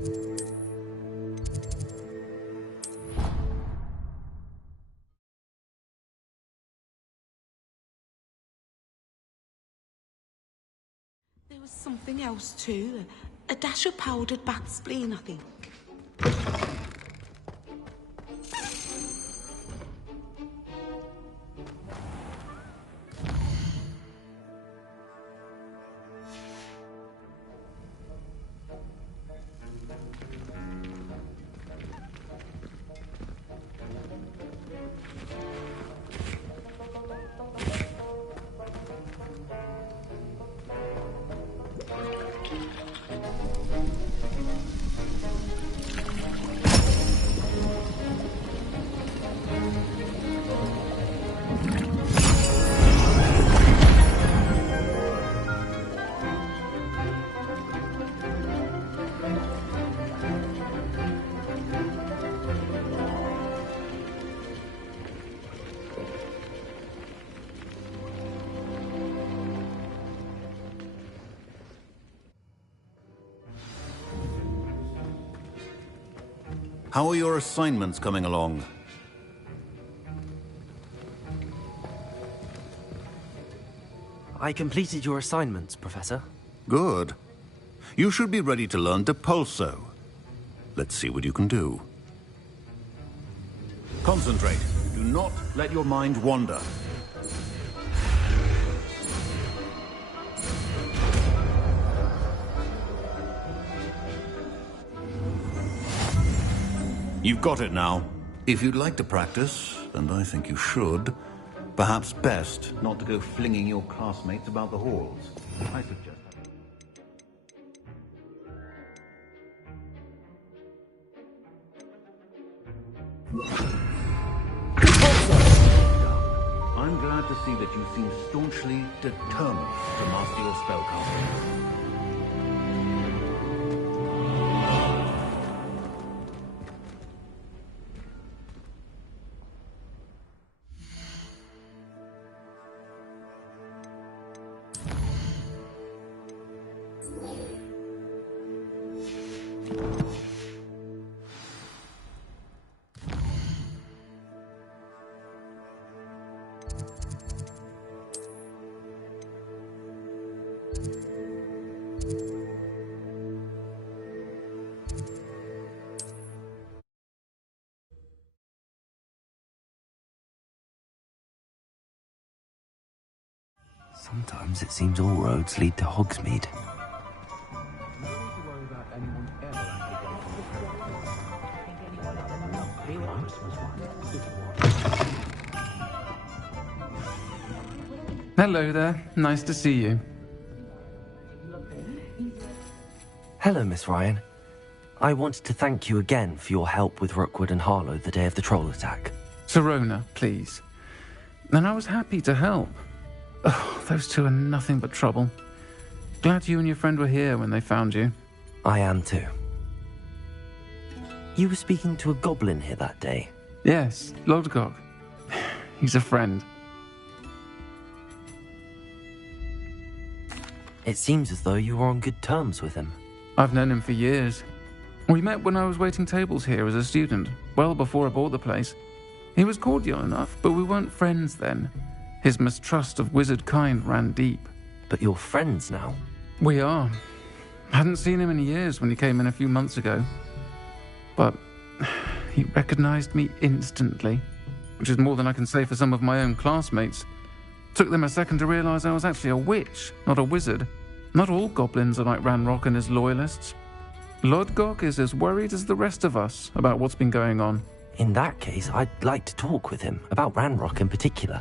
There was something else too. A dash of powdered bat spleen, I think. How are your assignments coming along? I completed your assignments, Professor. Good. You should be ready to learn Depulso. Let's see what you can do. Concentrate. Do not let your mind wander. You've got it now. If you'd like to practice, and I think you should, perhaps best not to go flinging your classmates about the halls. I suggest I'm glad to see that you seem staunchly determined to master your spellcasting. Sometimes it seems all roads lead to Hogsmeade. Hello there. Nice to see you. Hello, Miss Ryan. I wanted to thank you again for your help with Rookwood and Harlow the day of the troll attack. Sirona, please. And I was happy to help. Oh, those two are nothing but trouble. Glad you and your friend were here when they found you. I am too. You were speaking to a goblin here that day. Yes, Lodgok. He's a friend. It seems as though you were on good terms with him. I've known him for years. We met when I was waiting tables here as a student, well before I bought the place. He was cordial enough, but we weren't friends then. His mistrust of wizard kind ran deep. But you're friends now? We are. Hadn't seen him in years when he came in a few months ago. But he recognized me instantly, which is more than I can say for some of my own classmates. Took them a second to realize I was actually a witch, not a wizard. Not all goblins are like Ranrock and his loyalists. Lodgok is as worried as the rest of us about what's been going on. In that case, I'd like to talk with him, about Ranrock in particular.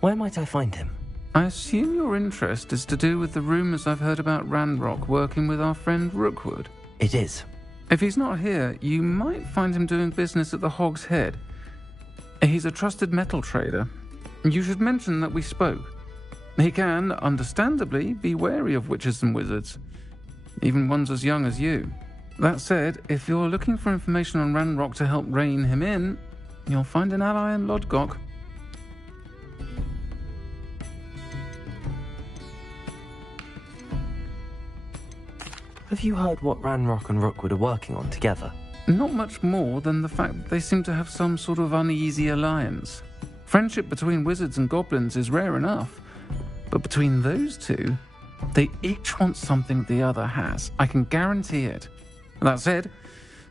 Where might I find him? I assume your interest is to do with the rumors I've heard about Ranrock working with our friend Rookwood. It is. If he's not here, you might find him doing business at the Hog's Head. He's a trusted metal trader. You should mention that we spoke. He can, understandably, be wary of witches and wizards, even ones as young as you. That said, if you're looking for information on Ranrock to help rein him in, you'll find an ally in Lodgok. Have you heard what Ranrock and Rookwood are working on together? Not much more than the fact that they seem to have some sort of uneasy alliance. Friendship between wizards and goblins is rare enough, but between those two, they each want something the other has. I can guarantee it. That said,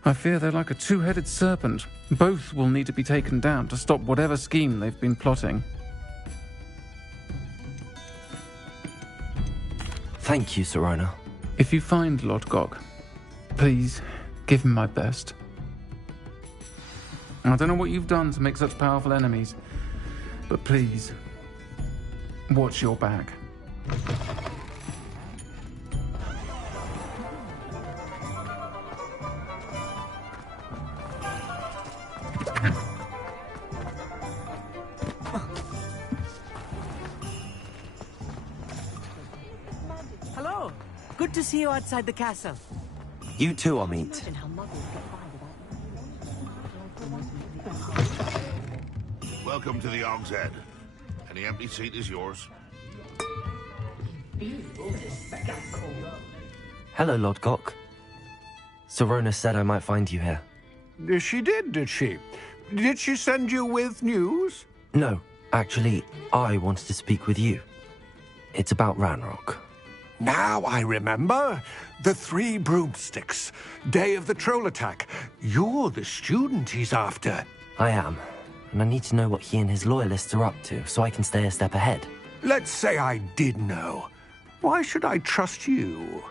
I fear they're like a two-headed serpent. Both will need to be taken down to stop whatever scheme they've been plotting. Thank you, Sirona. If you find Lord Gog, please give him my best. I don't know what you've done to make such powerful enemies, but please, watch your back. Hello. Good to see you outside the castle. You too, Amit. Welcome to the Og's Head. Any empty seat is yours. Hello, Lord Gok. Sirona said I might find you here. She did she? Did she send you with news? No, actually, I wanted to speak with you. It's about Ranrock. Now I remember. The 3 broomsticks. Day of the troll attack. You're the student he's after. I am, and I need to know what he and his loyalists are up to so I can stay a step ahead. Let's say I did know. Why should I trust you?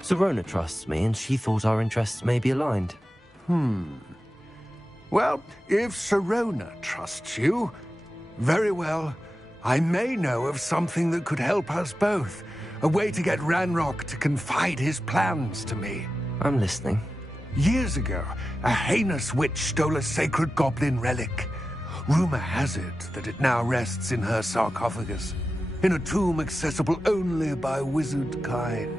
Sirona trusts me, and she thought our interests may be aligned. Well, if Sirona trusts you, very well. I may know of something that could help us both. A way to get Ranrock to confide his plans to me. I'm listening. Years ago, a heinous witch stole a sacred goblin relic. Rumor has it that it now rests in her sarcophagus, in a tomb accessible only by wizard kind.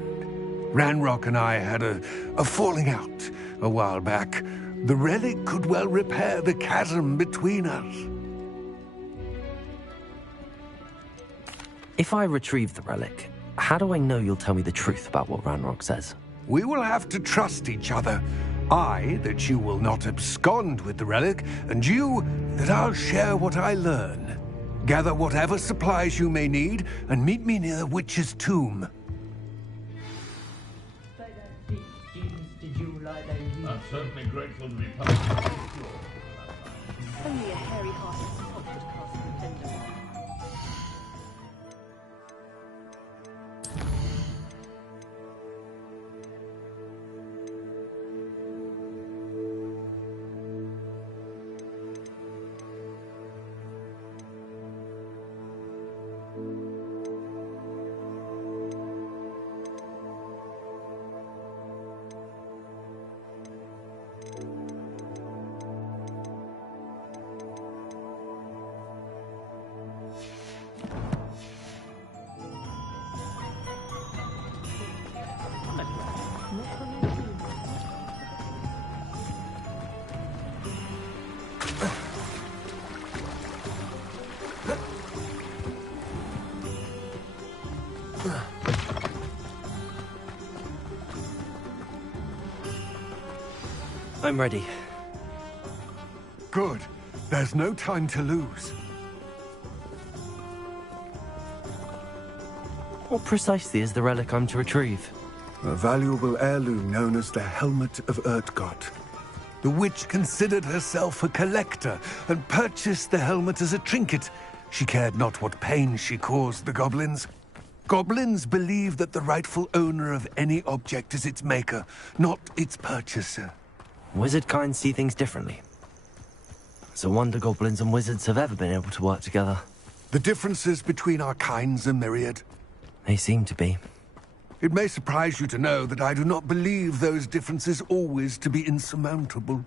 Ranrock and I had a falling out a while back. The relic could well repair the chasm between us. If I retrieve the relic, how do I know you'll tell me the truth about what Ranrock says? We will have to trust each other. I, that you will not abscond with the relic, and you, that I'll share what I learn. Gather whatever supplies you may need, and meet me near the witch's tomb. I'm certainly grateful to be part of it. Only a hairy-hearted sod would cast pretender. I'm ready. Good. There's no time to lose. What precisely is the relic I'm to retrieve? A valuable heirloom known as the Helmet of Urtgott. The witch considered herself a collector and purchased the helmet as a trinket. She cared not what pain she caused the goblins. Goblins believe that the rightful owner of any object is its maker, not its purchaser. Wizard kind see things differently. It's a wonder goblins and wizards have ever been able to work together. The differences between our kinds are myriad. They seem to be. It may surprise you to know that I do not believe those differences always to be insurmountable.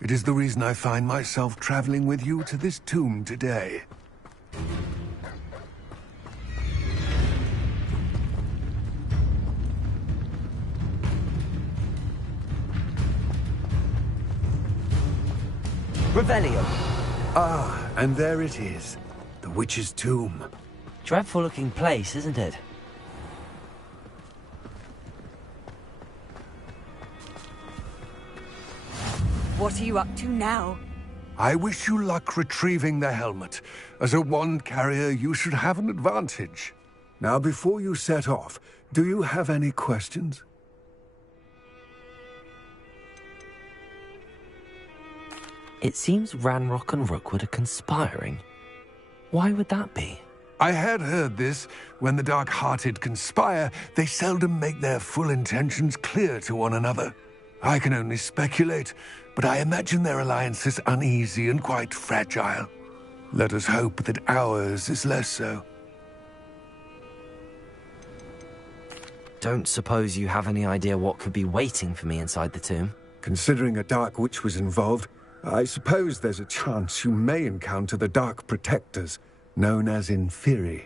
It is the reason I find myself traveling with you to this tomb today. Revelio. Ah, and there it is. The witch's tomb. Dreadful looking place, isn't it? What are you up to now? I wish you luck retrieving the helmet. As a wand carrier, you should have an advantage. Now, before you set off, do you have any questions? It seems Ranrock and Rookwood are conspiring. Why would that be? I had heard this. When the dark-hearted conspire, they seldom make their full intentions clear to one another. I can only speculate, but I imagine their alliance is uneasy and quite fragile. Let us hope that ours is less so. Don't suppose you have any idea what could be waiting for me inside the tomb? Considering a Dark Witch was involved, I suppose there's a chance you may encounter the Dark Protectors, known as Inferi.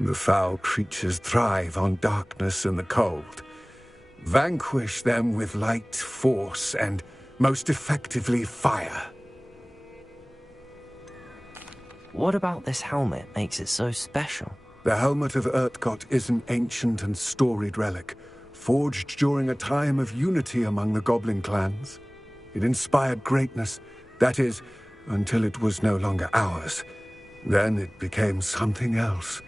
The foul creatures thrive on darkness and the cold. Vanquish them with light, force, and, most effectively, fire. What about this helmet makes it so special? The Helmet of Urtkot is an ancient and storied relic, forged during a time of unity among the goblin clans. It inspired greatness, that is, until it was no longer ours. Then it became something else.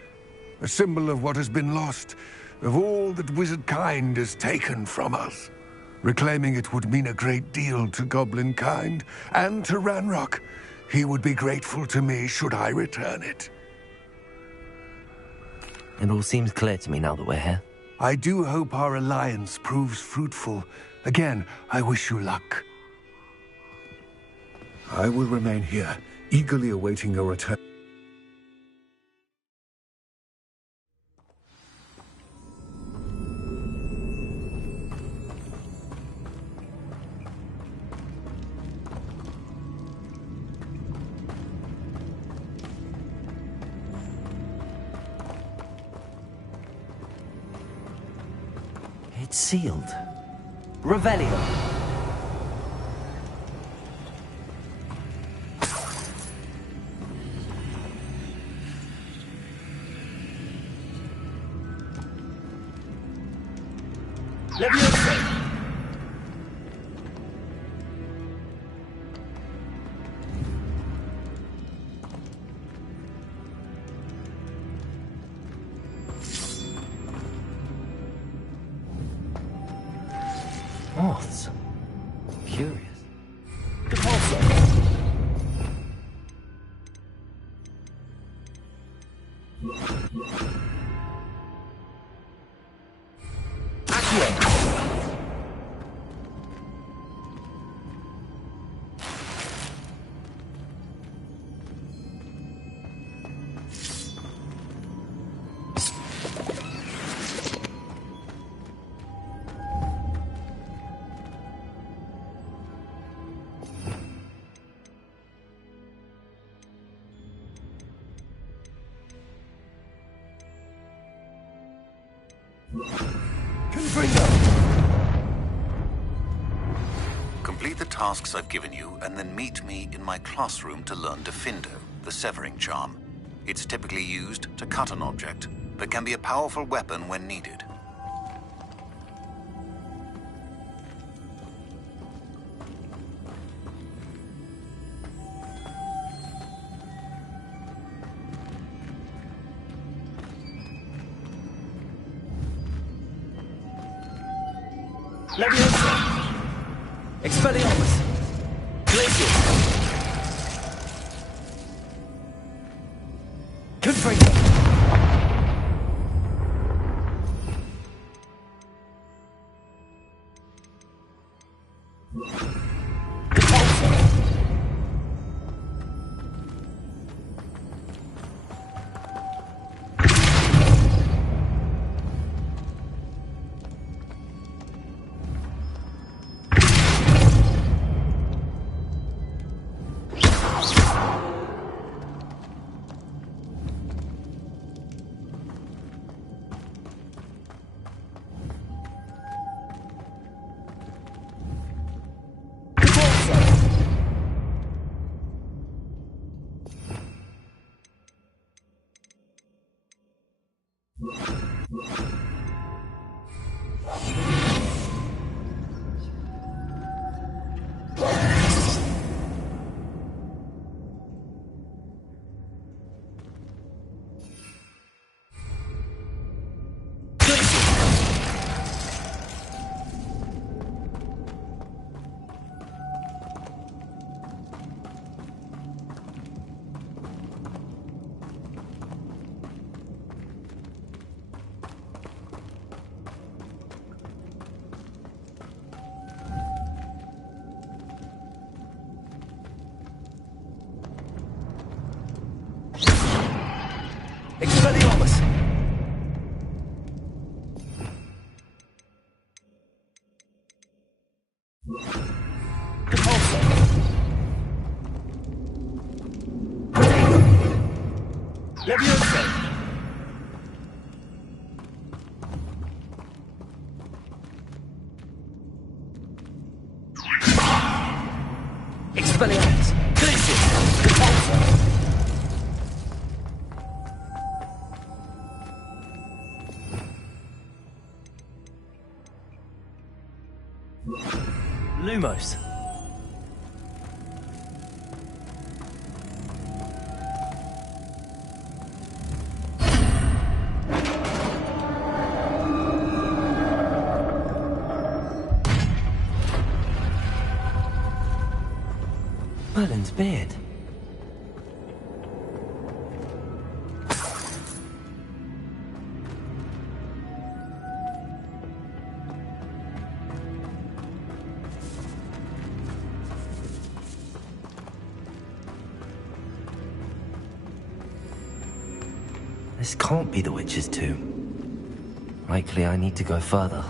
A symbol of what has been lost, of all that wizard kind has taken from us. Reclaiming it would mean a great deal to goblin kind, and to Ranrock. He would be grateful to me should I return it. It all seems clear to me now that we're here. I do hope our alliance proves fruitful. Again, I wish you luck. I will remain here, eagerly awaiting your return. It's sealed. Revelio. Moths. Curious. Complete the tasks I've given you, and then meet me in my classroom to learn Defindo, the severing charm. It's typically used to cut an object, but can be a powerful weapon when needed. Leviosa! Expelliarmus! Glacius! Confringo! Expelliarmus! Repulsor! Leviosa! Expelliarmus! Collision! Repulsor! Lumos. Merlin's beard. This can't be the witch's tomb. Likely I need to go further.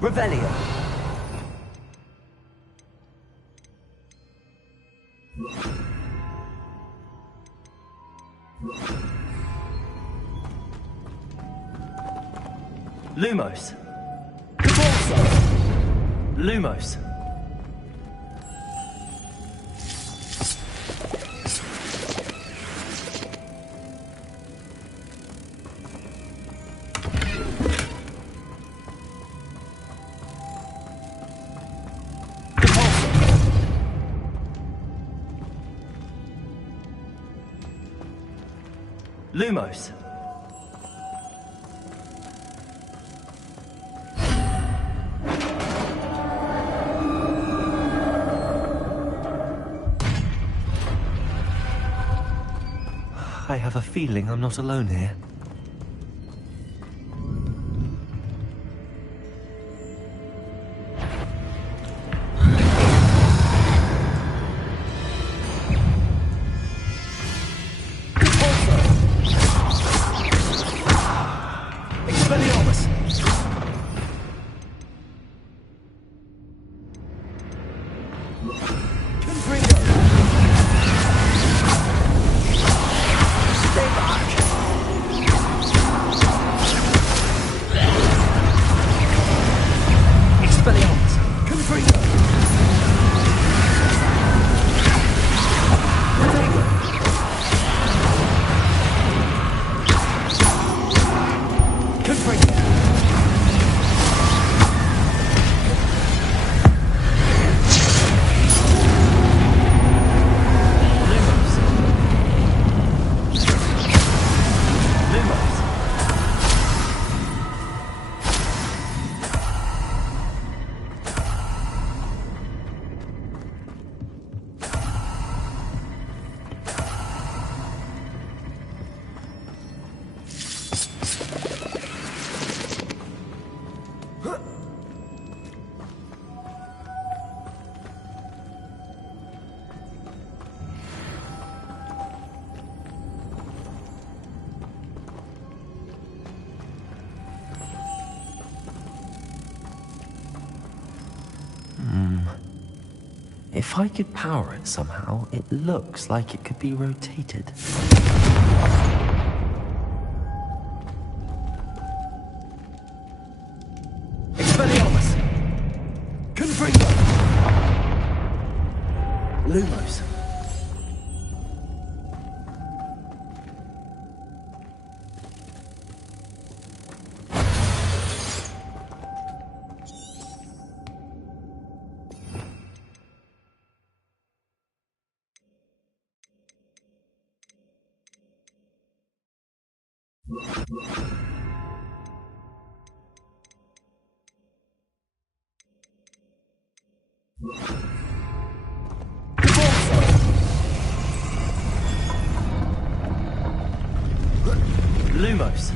Revelio. Lumos. Lumos. Lumos. I have a feeling I'm not alone here. If I could power it somehow, it looks like it could be rotated. Expelliarmus! Confringo! Lumos. Lumos.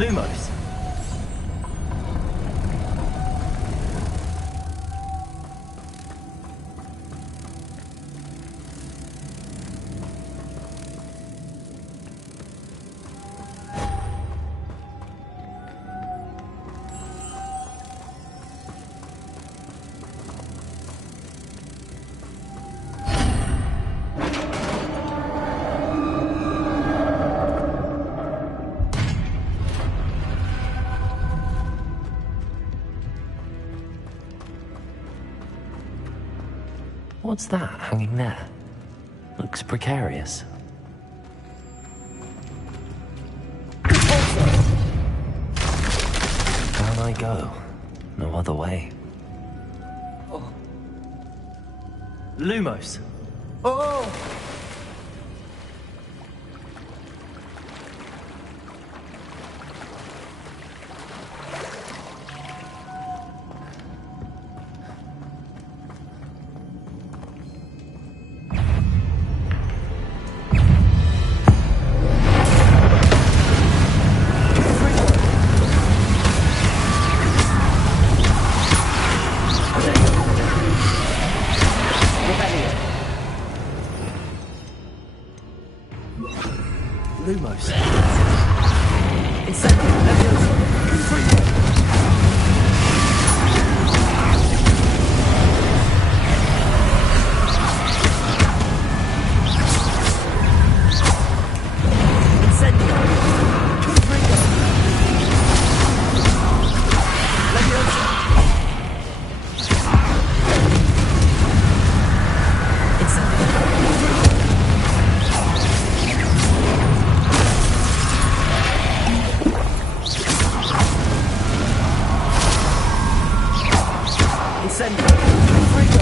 Lumos. What's that hanging there? Looks precarious. Down I go. No other way. Oh. Lumos. Oh! Lumos. Incendio. Levioso. Confringo. Incendio. Confringo. Levioso. Incendio. Confringo.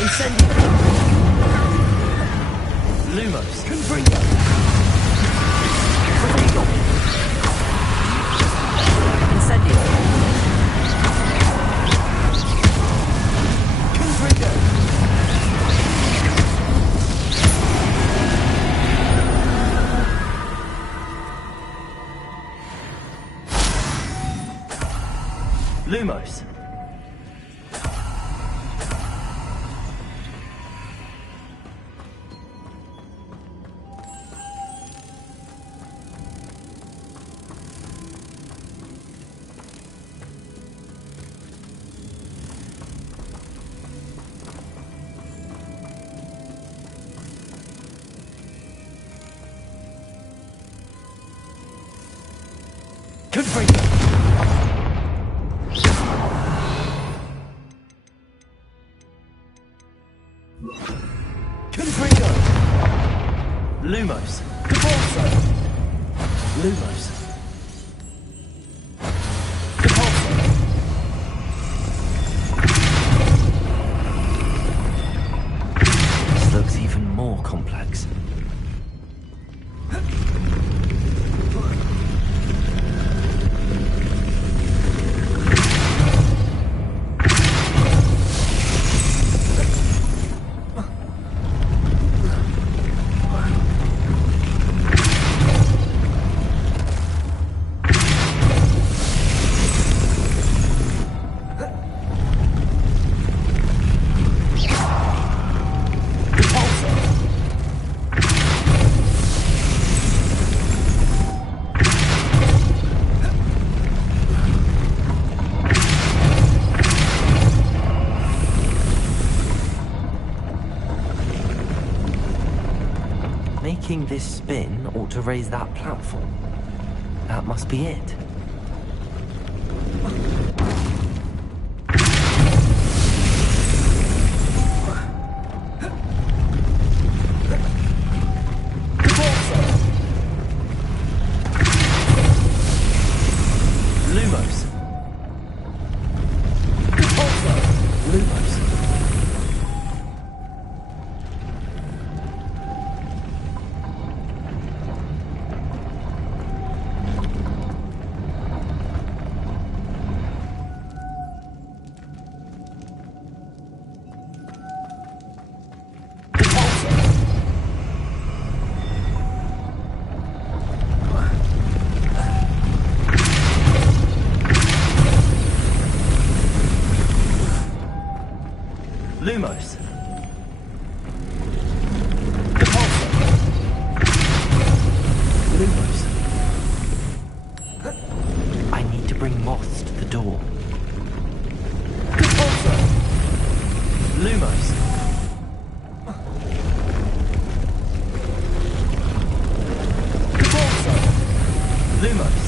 Incendio. Lumos. Confringo. Confringo. Incendio. Confringo. Lumos. Confringo. Confringo. Lumos. Capulso. Lumos. Capulso. This looks even making this spin ought to raise that platform. That must be it. Lumos. Lumos. Lumos. Lumos. I need to bring moths to the door. Lumos. Lumos.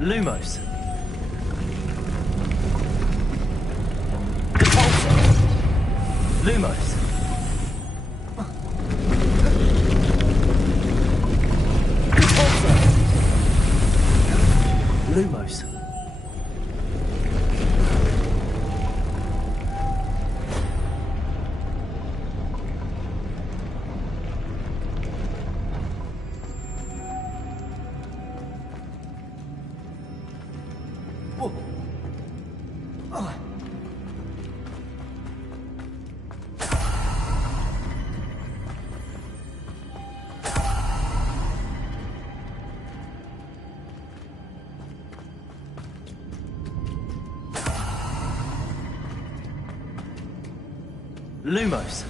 Lumos. Lumos. Lumos. Lumos. Lumos. Lumos.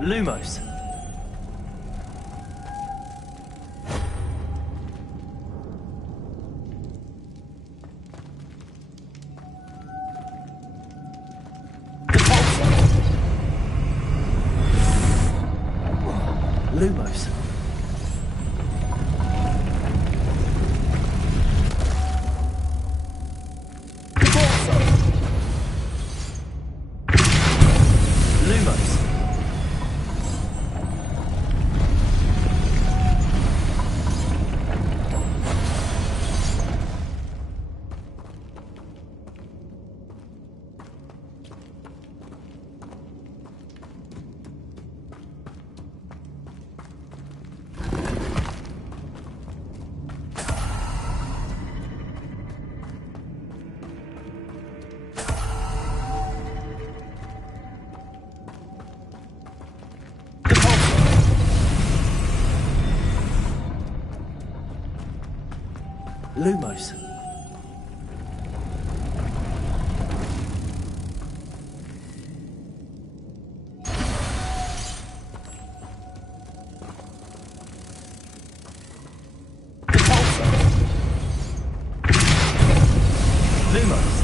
Lumos. Lumos. Lumos. Lumos. Lumos. Lumos.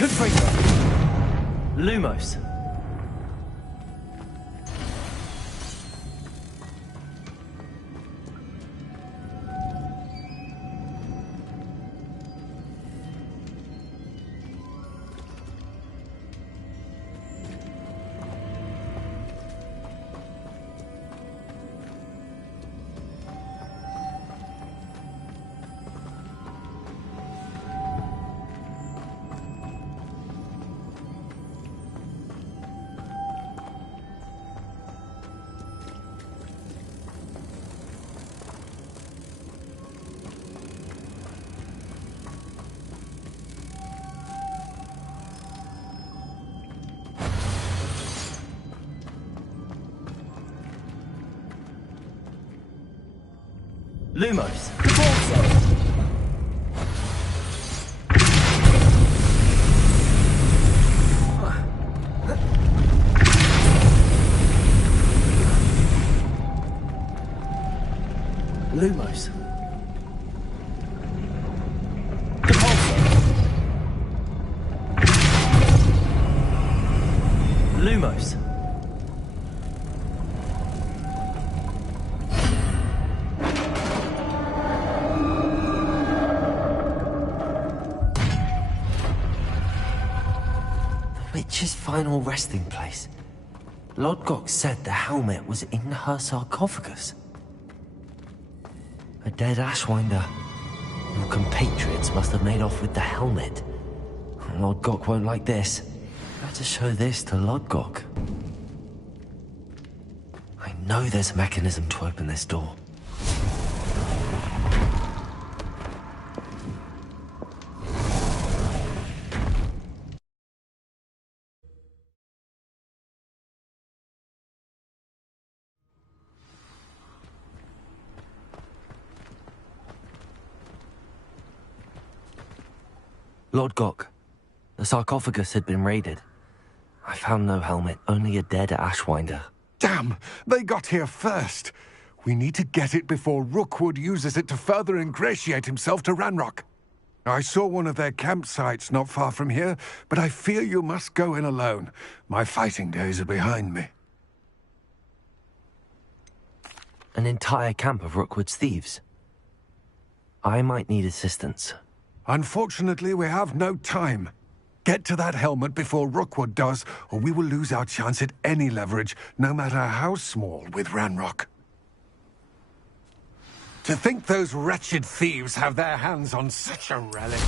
Confringo. Lumos. Lumos. Lumos. Lumos. Witch's final resting place. Lodgok said the helmet was in her sarcophagus. A dead Ashwinder. Your compatriots must have made off with the helmet. Lodgok won't like this. Better show this to Lodgok. I know there's a mechanism to open this door. Lodgok, the sarcophagus had been raided. I found no helmet, only a dead Ashwinder. Damn! They got here first! We need to get it before Rookwood uses it to further ingratiate himself to Ranrock. I saw one of their campsites not far from here, but I fear you must go in alone. My fighting days are behind me. An entire camp of Rookwood's thieves. I might need assistance. Unfortunately, we have no time. Get to that helmet before Rookwood does, or we will lose our chance at any leverage, no matter how small, with Ranrock. To think those wretched thieves have their hands on such a relic.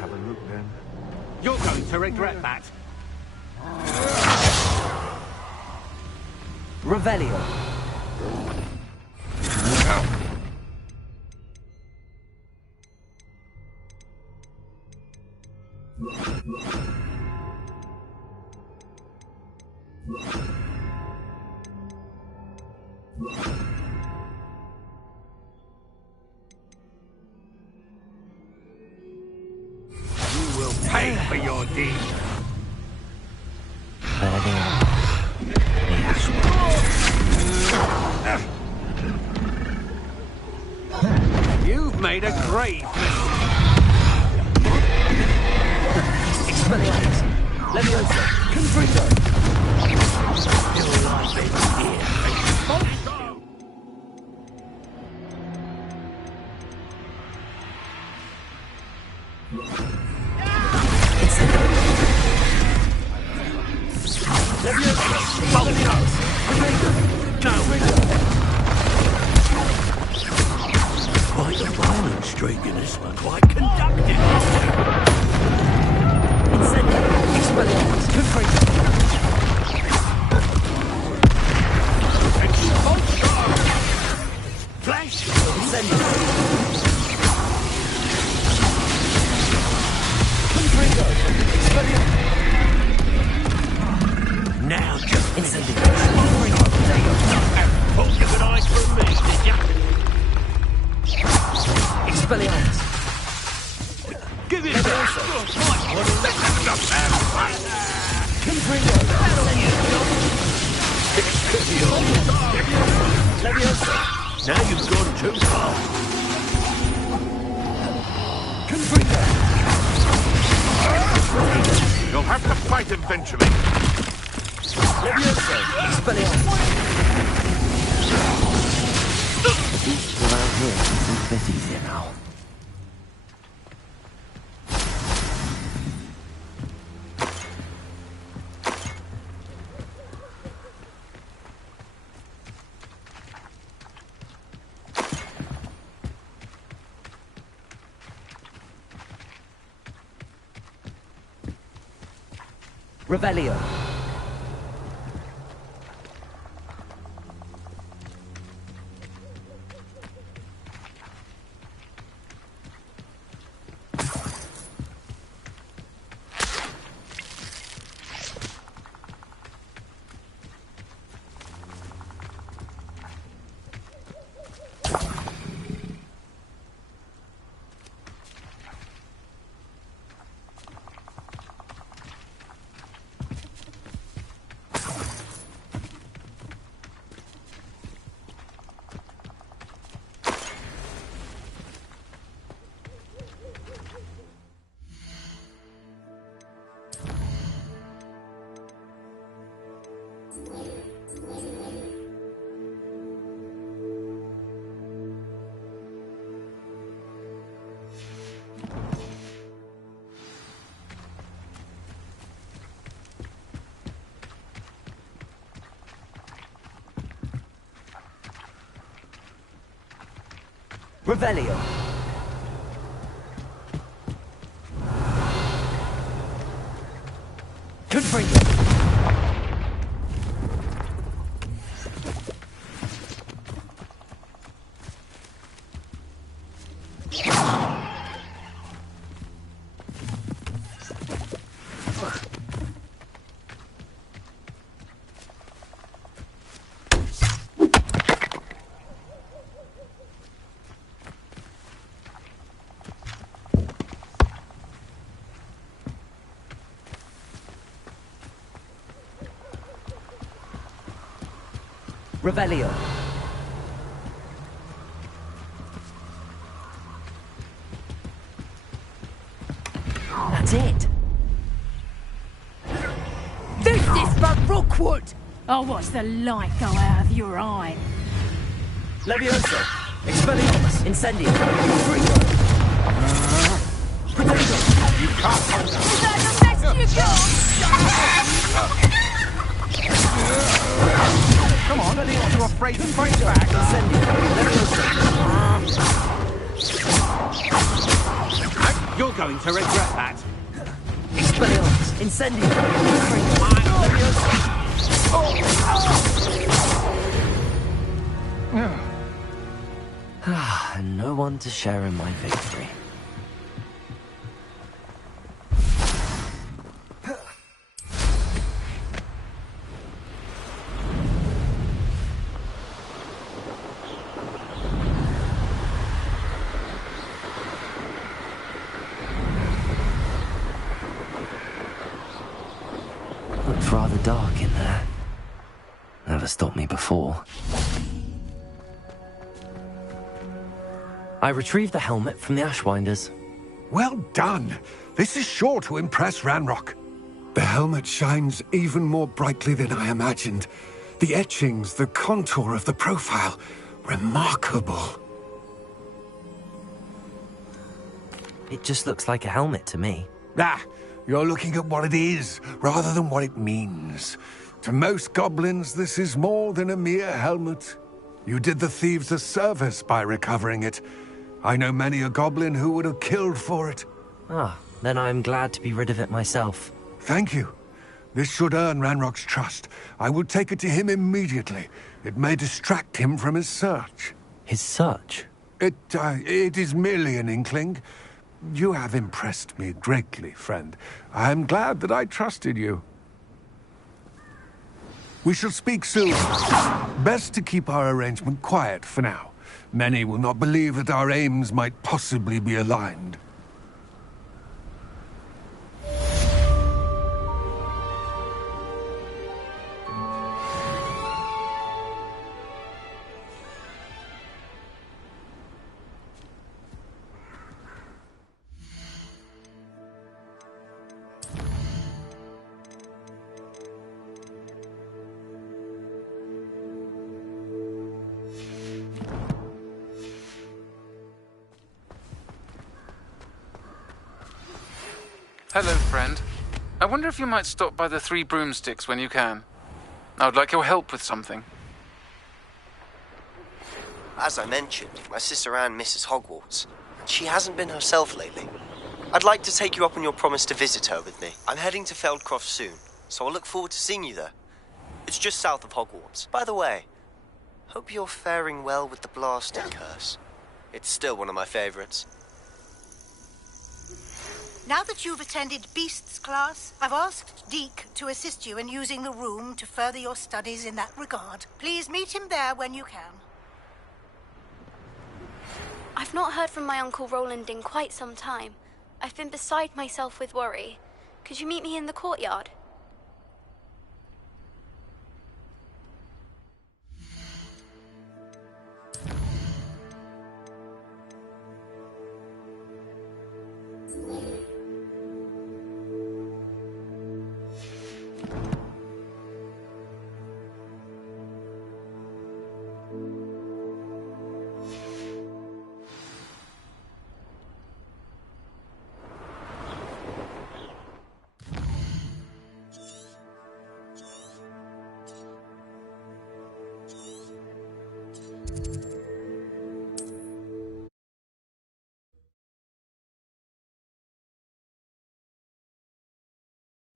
Have a look then. You're going to regret that. Revelio. You will pay for your deed. You've made a grave mistake. Expelliarmus. Leviosa. Confringo. Still alive in here. Quite a violent streak in this one. Quite conducted. Expelliarmus. Confringo. Flash! Confringo. Expelliarmus. Now just Incendio. pull your good eyes from me, did ya? Expelliarmus. Give it back! Confringo. Leviosa. Now you've gone too far. Confringo. You'll have to fight eventually. Leviosa. Expelliarmus. Around here, it's a bit easier now. Revelio. Revelio. Confringo. Revelio. That's it. This is for Rookwood! Oh, watch the light go out of your eye. Leviosa. Expelliarmus! Incendio! Potato! You can't hold that. Is that the best you got? Come on, are you afraid to fight back? Incendio! You're going to regret that. Expelliarmus! Incendio! And no one to share in my victory. Looks rather dark in there. Never stopped me before. I retrieved the helmet from the Ashwinders. Well done. This is sure to impress Ranrock. The helmet shines even more brightly than I imagined. The etchings, the contour of the profile. Remarkable. It just looks like a helmet to me. Ah, you're looking at what it is, rather than what it means. To most goblins, this is more than a mere helmet. You did the thieves a service by recovering it. I know many a goblin who would have killed for it. Ah, then I'm glad to be rid of it myself. Thank you. This should earn Ranrock's trust. I will take it to him immediately. It may distract him from his search. His search? It is merely an inkling. You have impressed me greatly, friend. I am glad that I trusted you. We shall speak soon. Best to keep our arrangement quiet for now. Many will not believe that our aims might possibly be aligned. Hello, friend. I wonder if you might stop by the Three Broomsticks when you can. I would like your help with something. As I mentioned, my sister Anne misses Hogwarts, and she hasn't been herself lately. I'd like to take you up on your promise to visit her with me. I'm heading to Feldcroft soon, so I'll look forward to seeing you there. It's just south of Hogwarts. By the way, hope you're faring well with the blasting curse. It's still one of my favorites. Now that you've attended Beasts class, I've asked Deke to assist you in using the room to further your studies in that regard. Please meet him there when you can. I've not heard from my Uncle Roland in quite some time. I've been beside myself with worry. Could you meet me in the courtyard?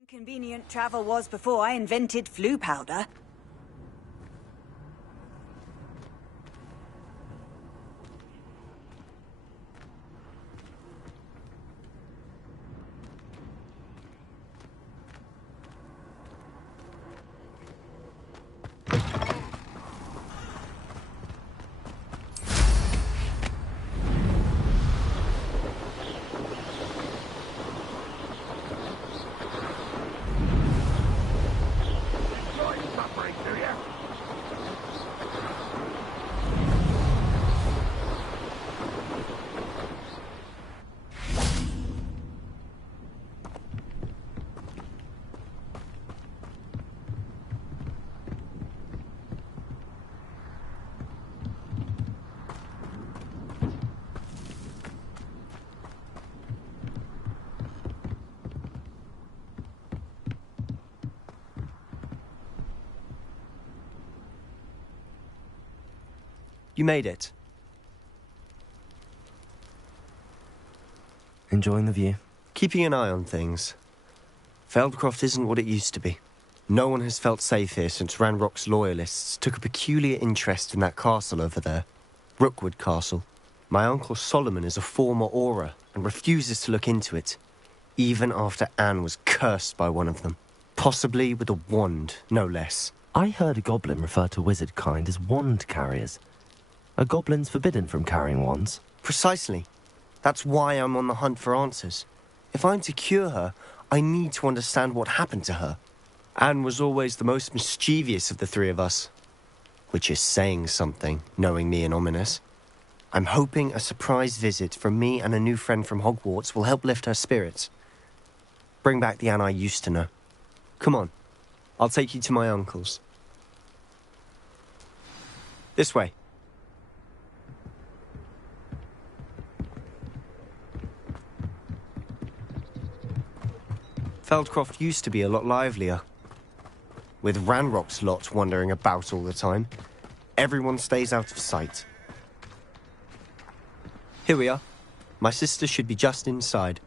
Convenient travel was before I invented flu powder. You made it. Enjoying the view? Keeping an eye on things. Feldcroft isn't what it used to be. No one has felt safe here since Ranrock's loyalists took a peculiar interest in that castle over there. Rookwood Castle. My uncle Solomon is a former Auror and refuses to look into it, even after Anne was cursed by one of them. Possibly with a wand, no less. I heard a goblin refer to wizard kind as wand carriers. Are goblins forbidden from carrying wands? Precisely. That's why I'm on the hunt for answers. If I'm to cure her, I need to understand what happened to her. Anne was always the most mischievous of the three of us. Which is saying something, knowing me and Ominous. I'm hoping a surprise visit from me and a new friend from Hogwarts will help lift her spirits. Bring back the Anne I used to know. Come on, I'll take you to my uncle's. This way. Feldcroft used to be a lot livelier. With Ranrock's lot wandering about all the time, everyone stays out of sight. Here we are. My sister should be just inside.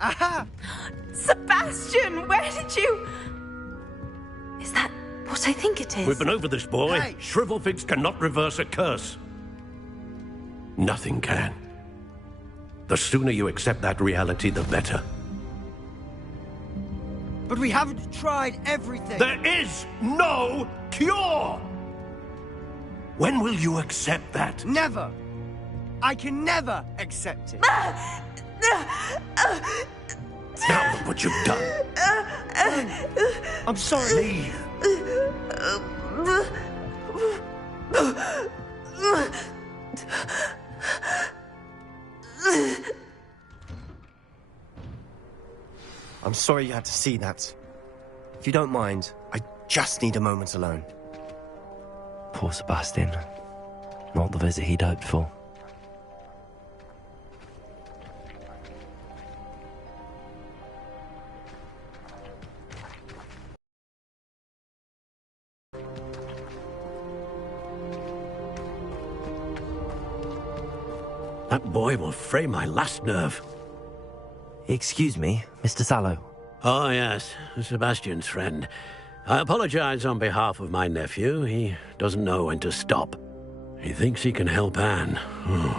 Aha! Sebastian, where did you... Is that what I think it is? We've been over this, boy. Hey. Shrivelfigs cannot reverse a curse. Nothing can. The sooner you accept that reality, the better. But we haven't tried everything. There is no cure! When will you accept that? Never. I can never accept it. Now look what you've done. I'm sorry. I'm sorry you had to see that. If you don't mind, I just need a moment alone. Poor Sebastian. Not the visit he'd hoped for. That boy will fray my last nerve. Excuse me, Mr. Sallow. Oh, yes, Sebastian's friend. I apologize on behalf of my nephew. He doesn't know when to stop. He thinks he can help Anne,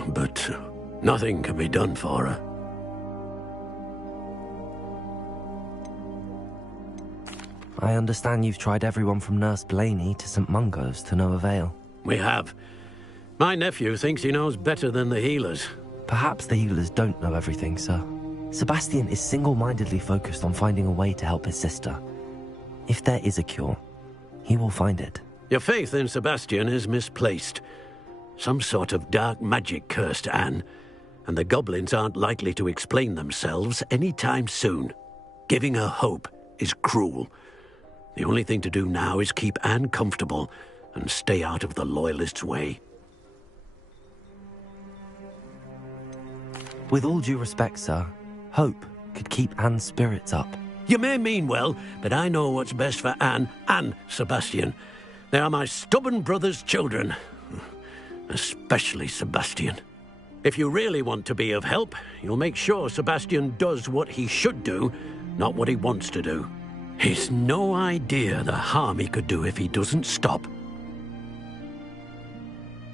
but nothing can be done for her. I understand you've tried everyone from Nurse Blaney to St. Mungo's to no avail. We have. My nephew thinks he knows better than the healers. Perhaps the healers don't know everything, sir. Sebastian is single-mindedly focused on finding a way to help his sister. If there is a cure, he will find it. Your faith in Sebastian is misplaced. Some sort of dark magic cursed Anne, and the goblins aren't likely to explain themselves anytime soon. Giving her hope is cruel. The only thing to do now is keep Anne comfortable and stay out of the Loyalists' way. With all due respect, sir, hope could keep Anne's spirits up. You may mean well, but I know what's best for Anne and Sebastian. They are my stubborn brother's children. Especially Sebastian. If you really want to be of help, you'll make sure Sebastian does what he should do, not what he wants to do. He's no idea the harm he could do if he doesn't stop.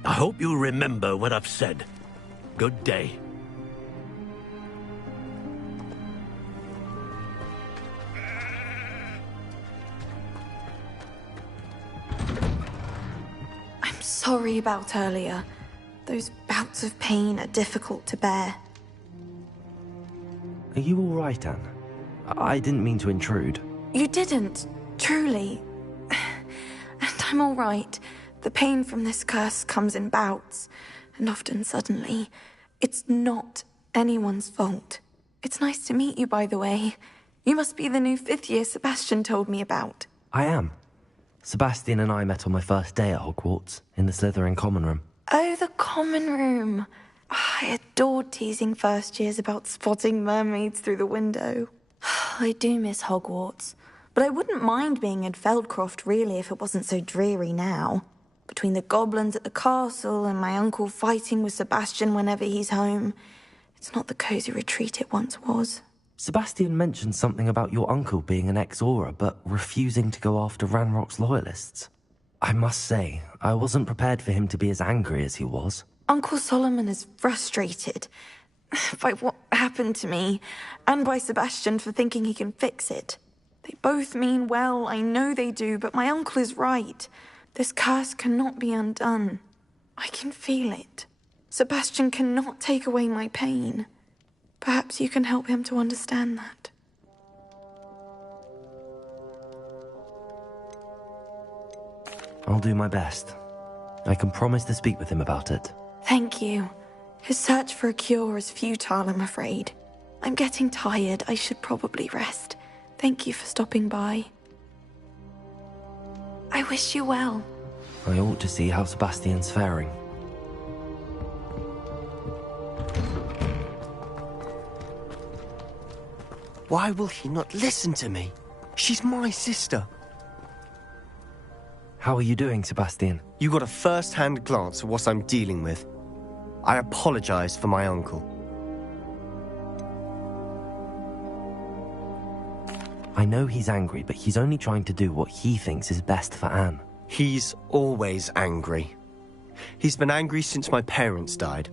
I hope you remember what I've said. Good day. I'm sorry about earlier. Those bouts of pain are difficult to bear. Are you all right, Anne? I didn't mean to intrude. You didn't, truly. And I'm all right. The pain from this curse comes in bouts, and often suddenly. It's not anyone's fault. It's nice to meet you, by the way. You must be the new fifth year Sebastian told me about. I am. Sebastian and I met on my first day at Hogwarts, in the Slytherin common room. Oh, the common room. I adored teasing first years about spotting mermaids through the window. I do miss Hogwarts, but I wouldn't mind being in Feldcroft really if it wasn't so dreary now. Between the goblins at the castle and my uncle fighting with Sebastian whenever he's home, it's not the cosy retreat it once was. Sebastian mentioned something about your uncle being an ex-Auror, but refusing to go after Ranrock's loyalists. I must say, I wasn't prepared for him to be as angry as he was. Uncle Solomon is frustrated by what happened to me, and by Sebastian for thinking he can fix it. They both mean well, I know they do, but my uncle is right. This curse cannot be undone. I can feel it. Sebastian cannot take away my pain. Perhaps you can help him to understand that. I'll do my best. I can promise to speak with him about it. Thank you. His search for a cure is futile, I'm afraid. I'm getting tired. I should probably rest. Thank you for stopping by. I wish you well. I ought to see how Sebastian's faring. Why will he not listen to me? She's my sister. How are you doing, Sebastian? You got a first-hand glance of what I'm dealing with. I apologize for my uncle. I know he's angry, but he's only trying to do what he thinks is best for Anne. He's always angry. He's been angry since my parents died.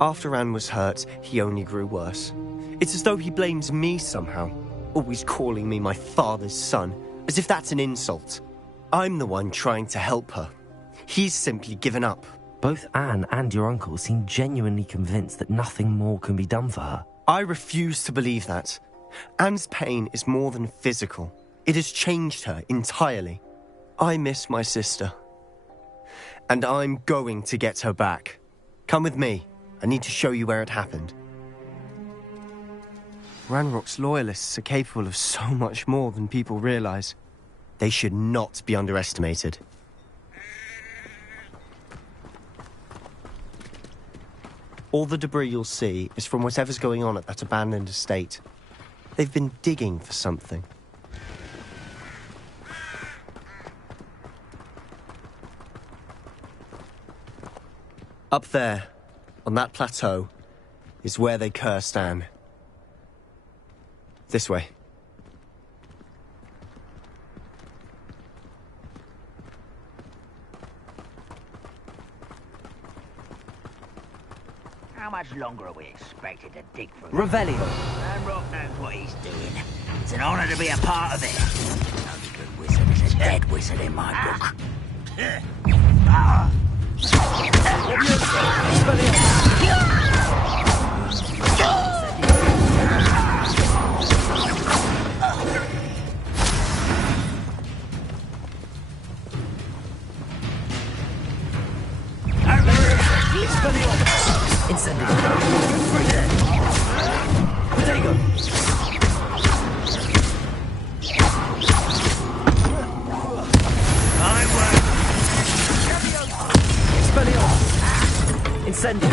After Anne was hurt, he only grew worse. It's as though he blames me somehow, always calling me my father's son, as if that's an insult. I'm the one trying to help her. He's simply given up. Both Anne and your uncle seem genuinely convinced that nothing more can be done for her. I refuse to believe that. Anne's pain is more than physical. It has changed her entirely. I miss my sister. And I'm going to get her back. Come with me. I need to show you where it happened. Ranrock's loyalists are capable of so much more than people realize. They should not be underestimated. All the debris you'll see is from whatever's going on at that abandoned estate. They've been digging for something. Up there, on that plateau, is where they cursed Anne. This way. How much longer are we expected to dig through? Revelio. Ranrock knows what he's doing. It's an honor to be a part of it. No good wizard is a dead wizard in my book. Incendio. There you go. Incendio.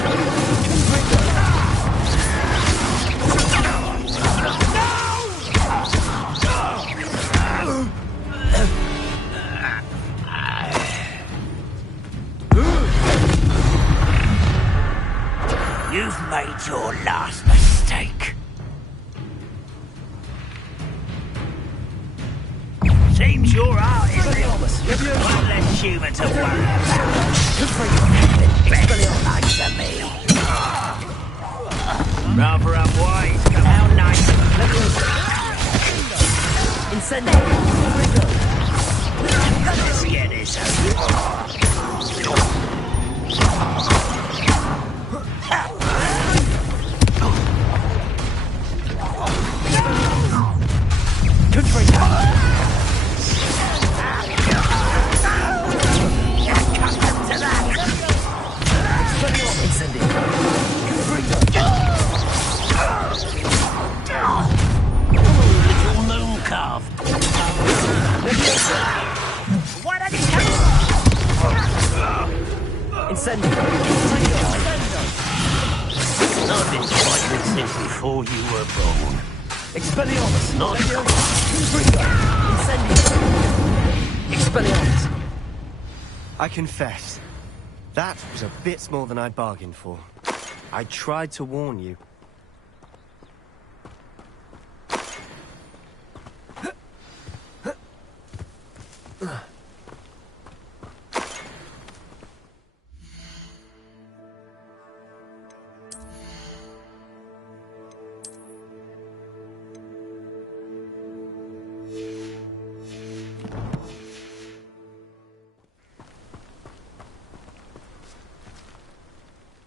You've made your last mistake. Seems your art is one less human to worry about. Best like to me. Rather unwise, come out nice. Incendio. Let's get this over. Little moon calf. Why don't you come? Incendio. been fighting since before you were born. Expelliarmus! Not Expelliarmus! I confess, that was a bit more than I'd bargained for. I tried to warn you.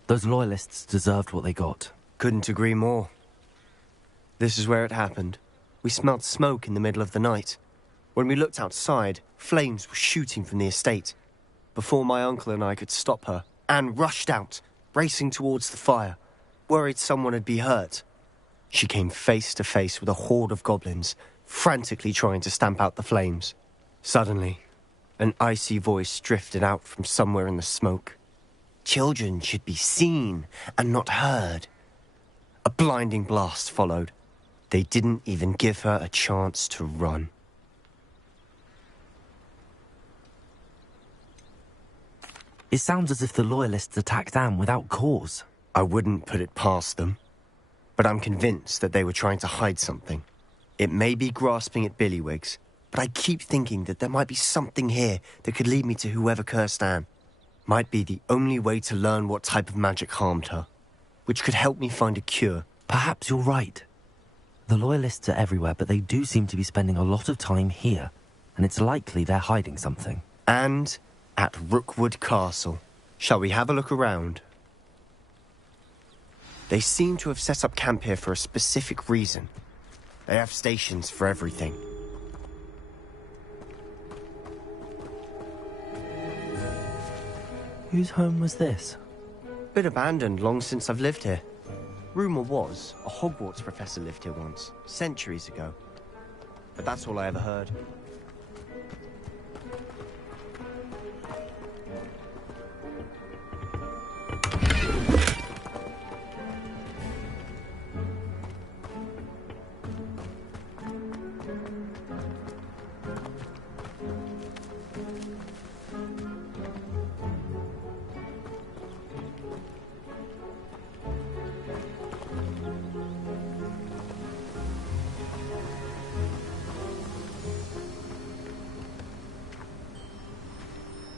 Those loyalists deserved what they got. Couldn't agree more. This is where it happened. We smelled smoke in the middle of the night. When we looked outside, flames were shooting from the estate. Before my uncle and I could stop her, Anne rushed out, racing towards the fire, worried someone would be hurt. She came face to face with a horde of goblins, frantically trying to stamp out the flames. Suddenly, an icy voice drifted out from somewhere in the smoke. Children should be seen and not heard. A blinding blast followed. They didn't even give her a chance to run. It sounds as if the loyalists attacked Anne without cause. I wouldn't put it past them, but I'm convinced that they were trying to hide something. It may be grasping at Billywigs, but I keep thinking that there might be something here that could lead me to whoever cursed Anne. Might be the only way to learn what type of magic harmed her, which could help me find a cure. Perhaps you're right. The loyalists are everywhere, but they do seem to be spending a lot of time here, and it's likely they're hiding something. And at Rookwood Castle. Shall we have a look around? They seem to have set up camp here for a specific reason. They have stations for everything. Whose home was this? Been abandoned long since I've lived here. Rumour was a Hogwarts professor lived here once, centuries ago. But that's all I ever heard.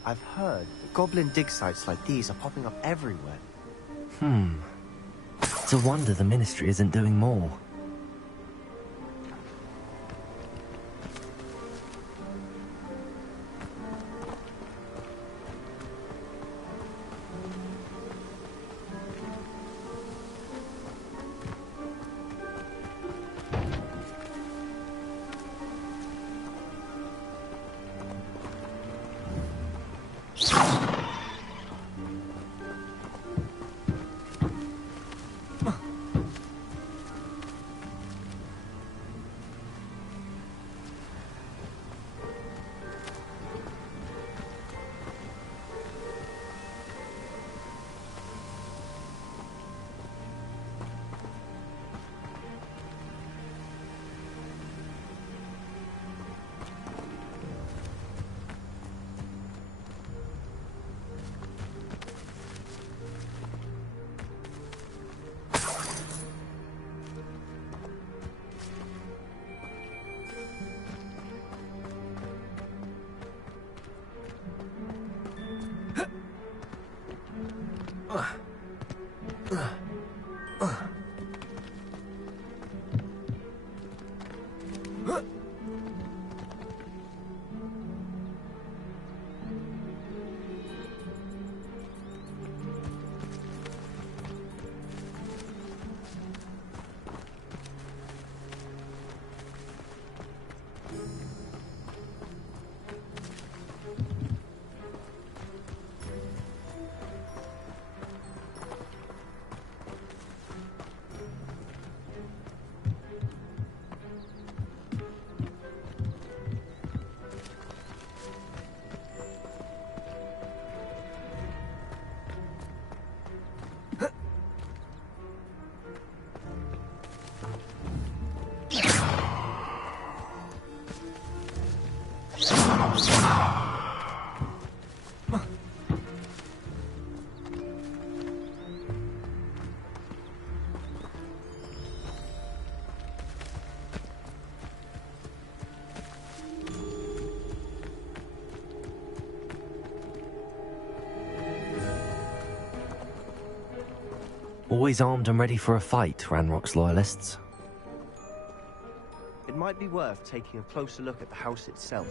I've heard that goblin dig sites like these are popping up everywhere. It's a wonder the Ministry isn't doing more. Always armed and ready for a fight, Ranrock's loyalists. It might be worth taking a closer look at the house itself.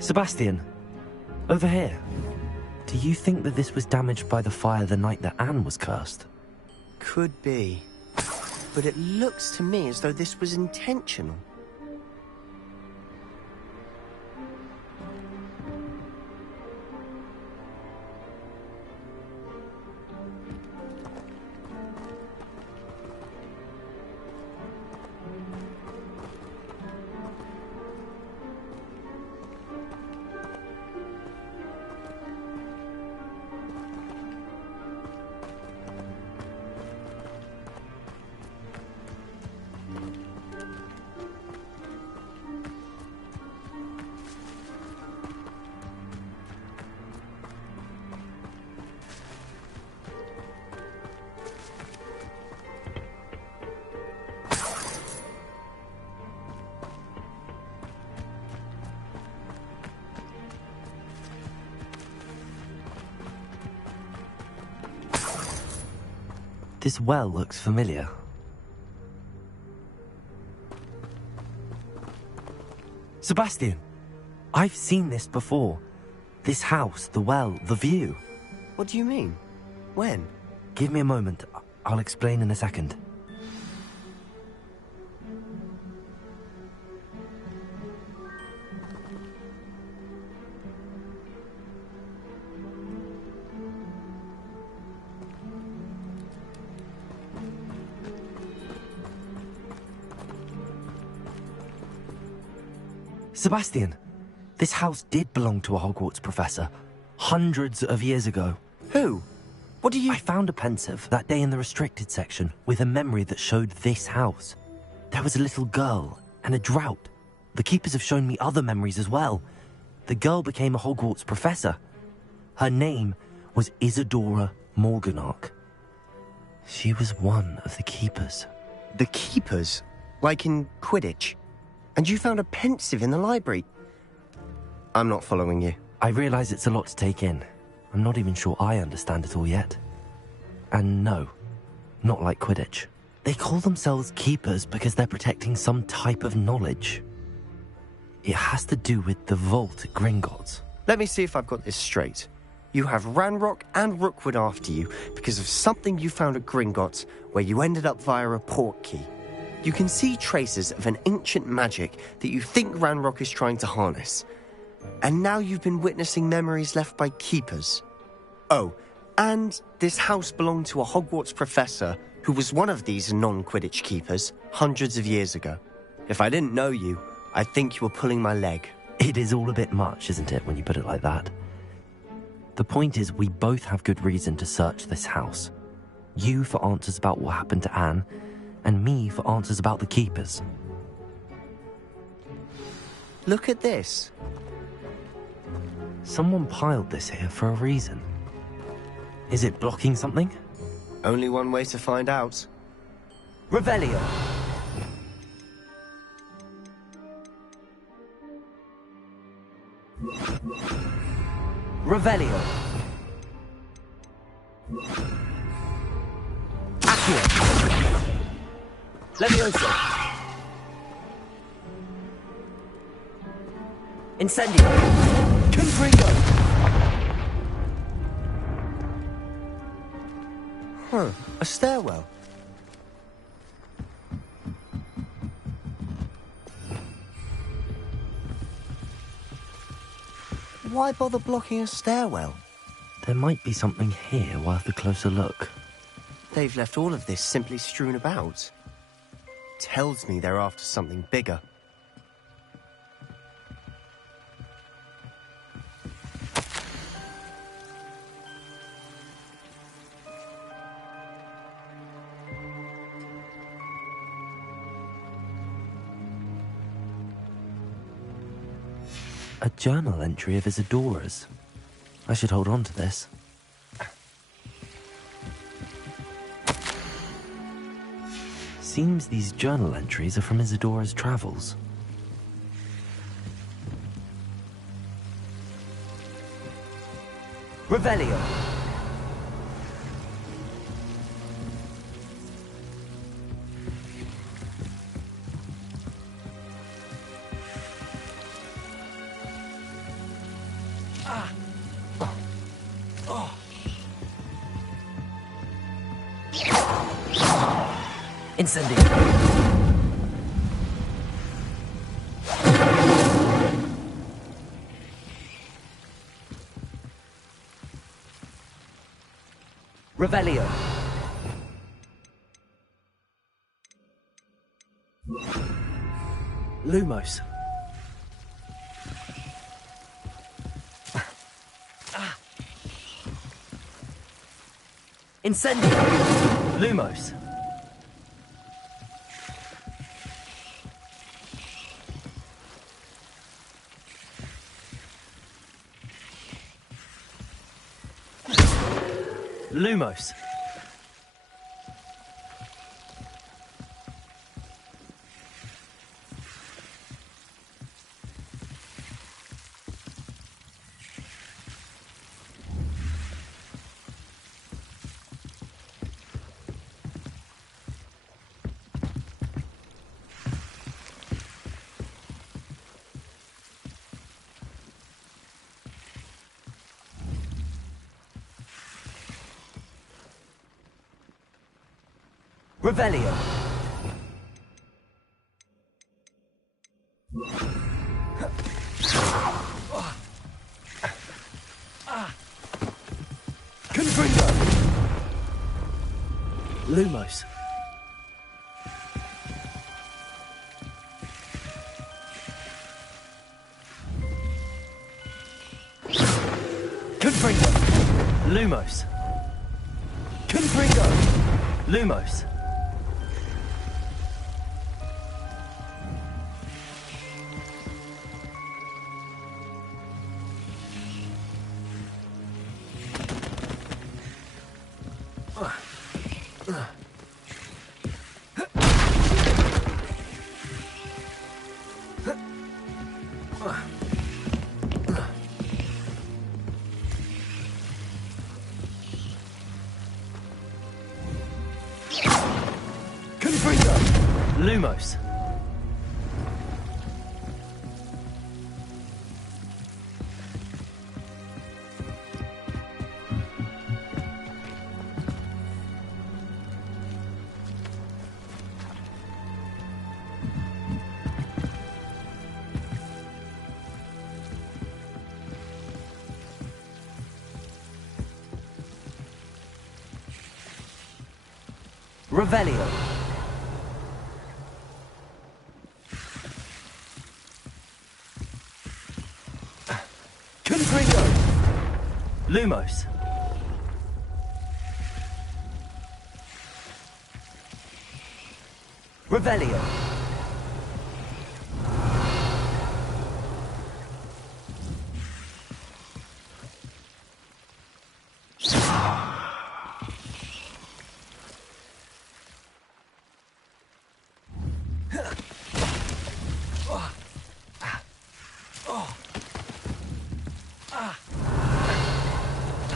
Sebastian, over here. Do you think that this was damaged by the fire the night that Anne was cursed? Could be. But it looks to me as though this was intentional. This well looks familiar. Sebastian, I've seen this before. This house, the well, the view. What do you mean? When? Give me a moment. I'll explain in a second. Sebastian, this house did belong to a Hogwarts professor, hundreds of years ago. Who? What do you... I found a pensive that day in the restricted section with a memory that showed this house. There was a little girl and a drought. The keepers have shown me other memories as well. The girl became a Hogwarts professor. Her name was Isadora Morganach. She was one of the keepers. The keepers? Like in Quidditch? And you found a pensive in the library? I'm not following you. I realize it's a lot to take in. I'm not even sure I understand it all yet. And no, not like Quidditch. They call themselves keepers because they're protecting some type of knowledge. It has to do with the vault at Gringotts. Let me see if I've got this straight. You have Ranrock and Rookwood after you because of something you found at Gringotts where you ended up via a portkey. You can see traces of an ancient magic that you think Ranrock is trying to harness. And now you've been witnessing memories left by keepers. Oh, and this house belonged to a Hogwarts professor who was one of these non-Quidditch keepers hundreds of years ago. If I didn't know you, I'd think you were pulling my leg. It is all a bit much, isn't it, when you put it like that? The point is, we both have good reason to search this house. You for answers about what happened to Anne, and me for answers about the keepers. Look at this. Someone piled this here for a reason. Is it blocking something? Only one way to find out. Revelio. Revelio. Accio. Levioso. Incendio. Confringo. Huh, a stairwell. Why bother blocking a stairwell? There might be something here worth a closer look. They've left all of this simply strewn about. Tells me they're after something bigger. A journal entry of Isadora's. I should hold on to this. Seems these journal entries are from Isadora's travels. Revelio. Incendio. Revelio. Lumos. Incendio. Lumos. Lumos. Revelio. Confringo. Lumos. Confringo. Lumos. Confringo. Lumos. Lumos. Revelio. Confringo. Lumos. Revelio.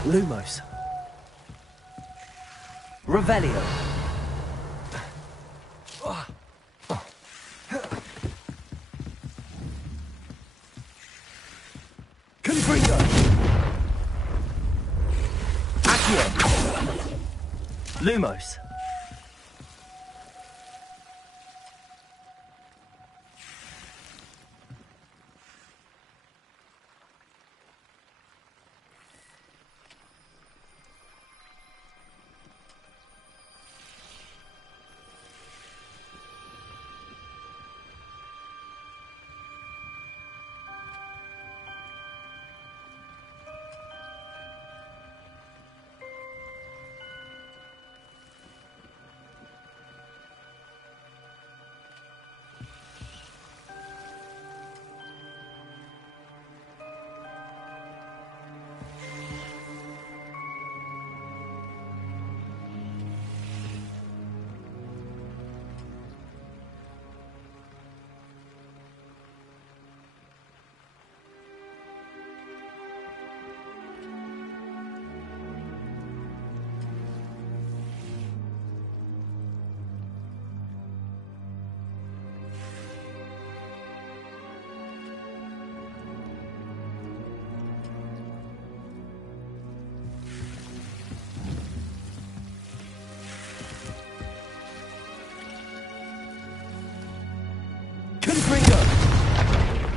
Lumos. Revelio. Confringo. Accio. Lumos.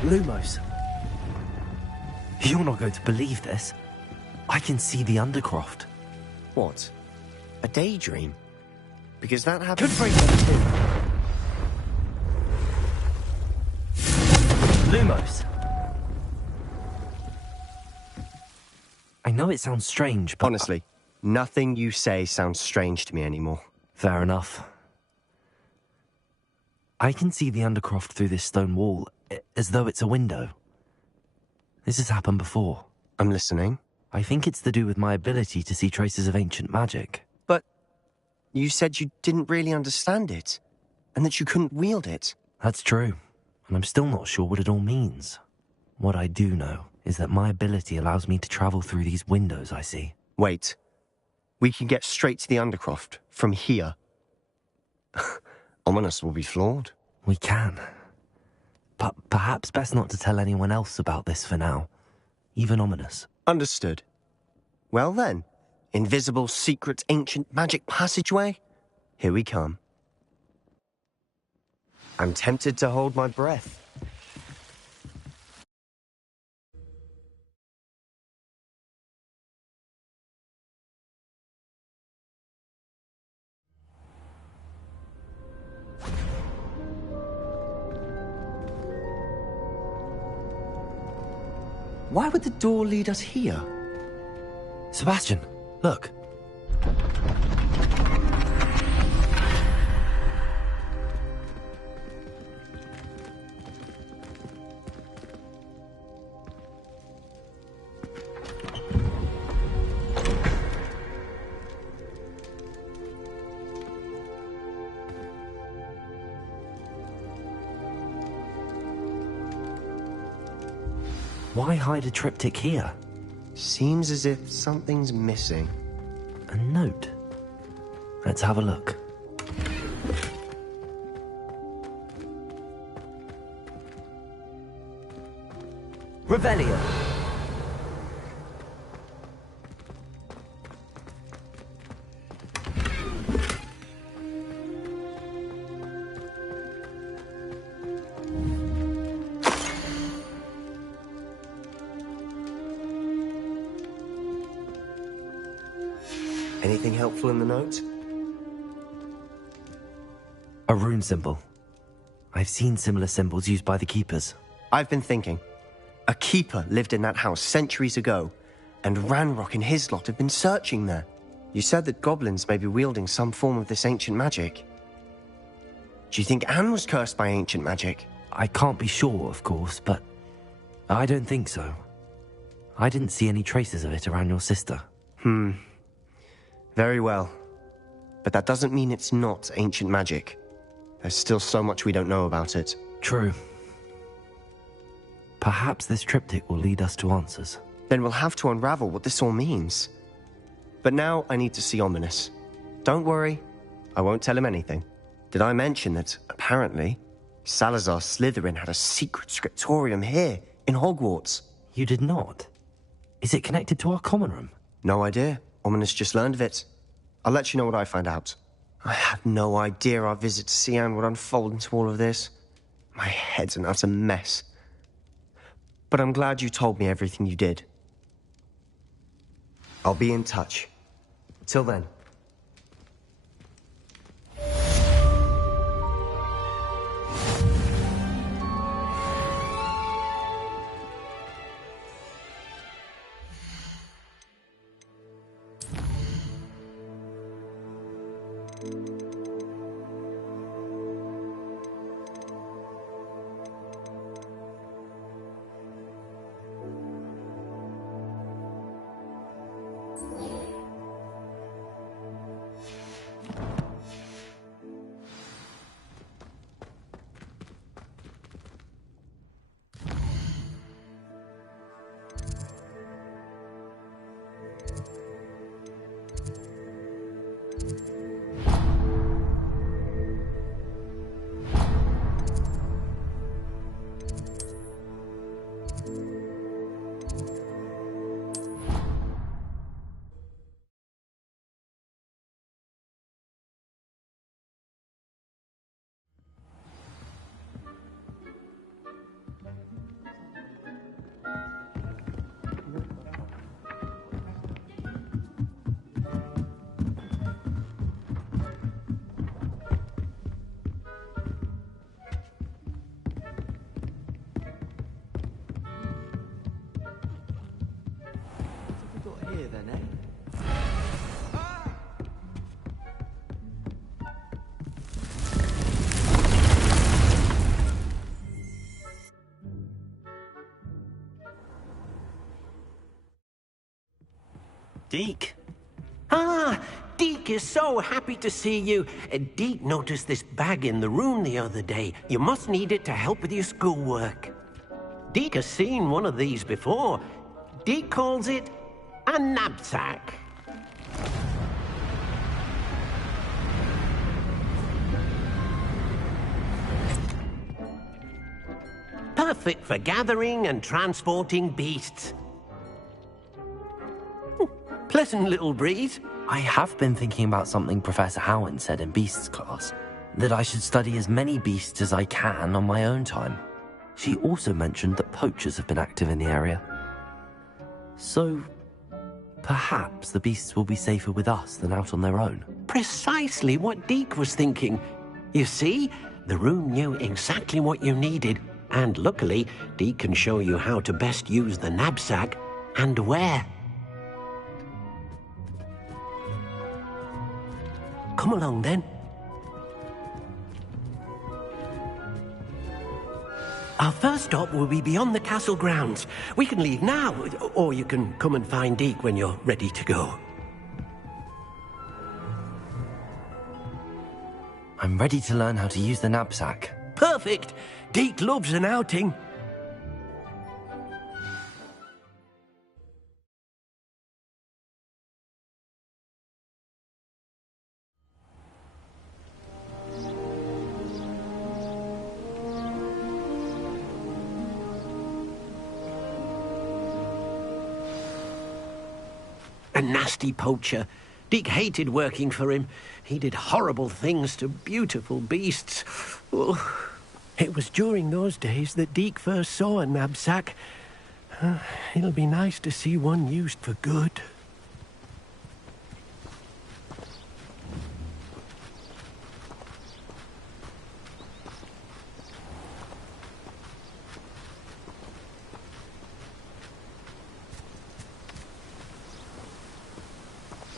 Lumos. You're not going to believe this. I can see the Undercroft. What? A daydream? Because that happens... Lumos. I know it sounds strange, but... Honestly, nothing you say sounds strange to me anymore. Fair enough. I can see the Undercroft through this stone wall, as though it's a window. This has happened before. I'm listening. I think it's to do with my ability to see traces of ancient magic. But you said you didn't really understand it, and that you couldn't wield it. That's true, and I'm still not sure what it all means. What I do know is that my ability allows me to travel through these windows I see. Wait. We can get straight to the Undercroft from here. Ominous will be flawed. We can. But perhaps best not to tell anyone else about this for now. Even Ominous. Understood. Well then, invisible, secret, ancient magic passageway? Here we come. I'm tempted to hold my breath. Why would the door lead us here? Sebastian, look. Why hide a triptych here? Seems as if something's missing. A note. Let's have a look. Revelio. Anything helpful in the note? A rune symbol. I've seen similar symbols used by the keepers. I've been thinking. A keeper lived in that house centuries ago, and Ranrock and his lot have been searching there. You said that goblins may be wielding some form of this ancient magic. Do you think Anne was cursed by ancient magic? I can't be sure, of course, but I don't think so. I didn't see any traces of it around your sister. Very well. But that doesn't mean it's not ancient magic. There's still so much we don't know about it. True. Perhaps this triptych will lead us to answers. Then we'll have to unravel what this all means. But now I need to see Ominous. Don't worry, I won't tell him anything. Did I mention that, apparently, Salazar Slytherin had a secret scriptorium here, in Hogwarts? You did not? Is it connected to our common room? No idea. Ominous just learned of it. I'll let you know what I find out. I had no idea our visit to Cian would unfold into all of this. My head's an utter mess. But I'm glad you told me everything you did. I'll be in touch. Till then. Deke. Ah, Deke is so happy to see you. Deke noticed this bag in the room the other day. You must need it to help with your schoolwork. Deke has seen one of these before. Deke calls it a knapsack. Perfect for gathering and transporting beasts. Pleasant little breeze. I have been thinking about something Professor Howard said in Beasts class, that I should study as many beasts as I can on my own time. She also mentioned that poachers have been active in the area. So, perhaps the beasts will be safer with us than out on their own. Precisely what Deke was thinking. You see, the room knew exactly what you needed, and luckily, Deke can show you how to best use the knapsack and where. Come along, then. Our first stop will be beyond the castle grounds. We can leave now, or you can come and find Deke when you're ready to go. I'm ready to learn how to use the knapsack. Perfect! Deke loves an outing. A nasty poacher. Deke hated working for him. He did horrible things to beautiful beasts. Oh, it was during those days that Deke first saw a knapsack. It'll be nice to see one used for good.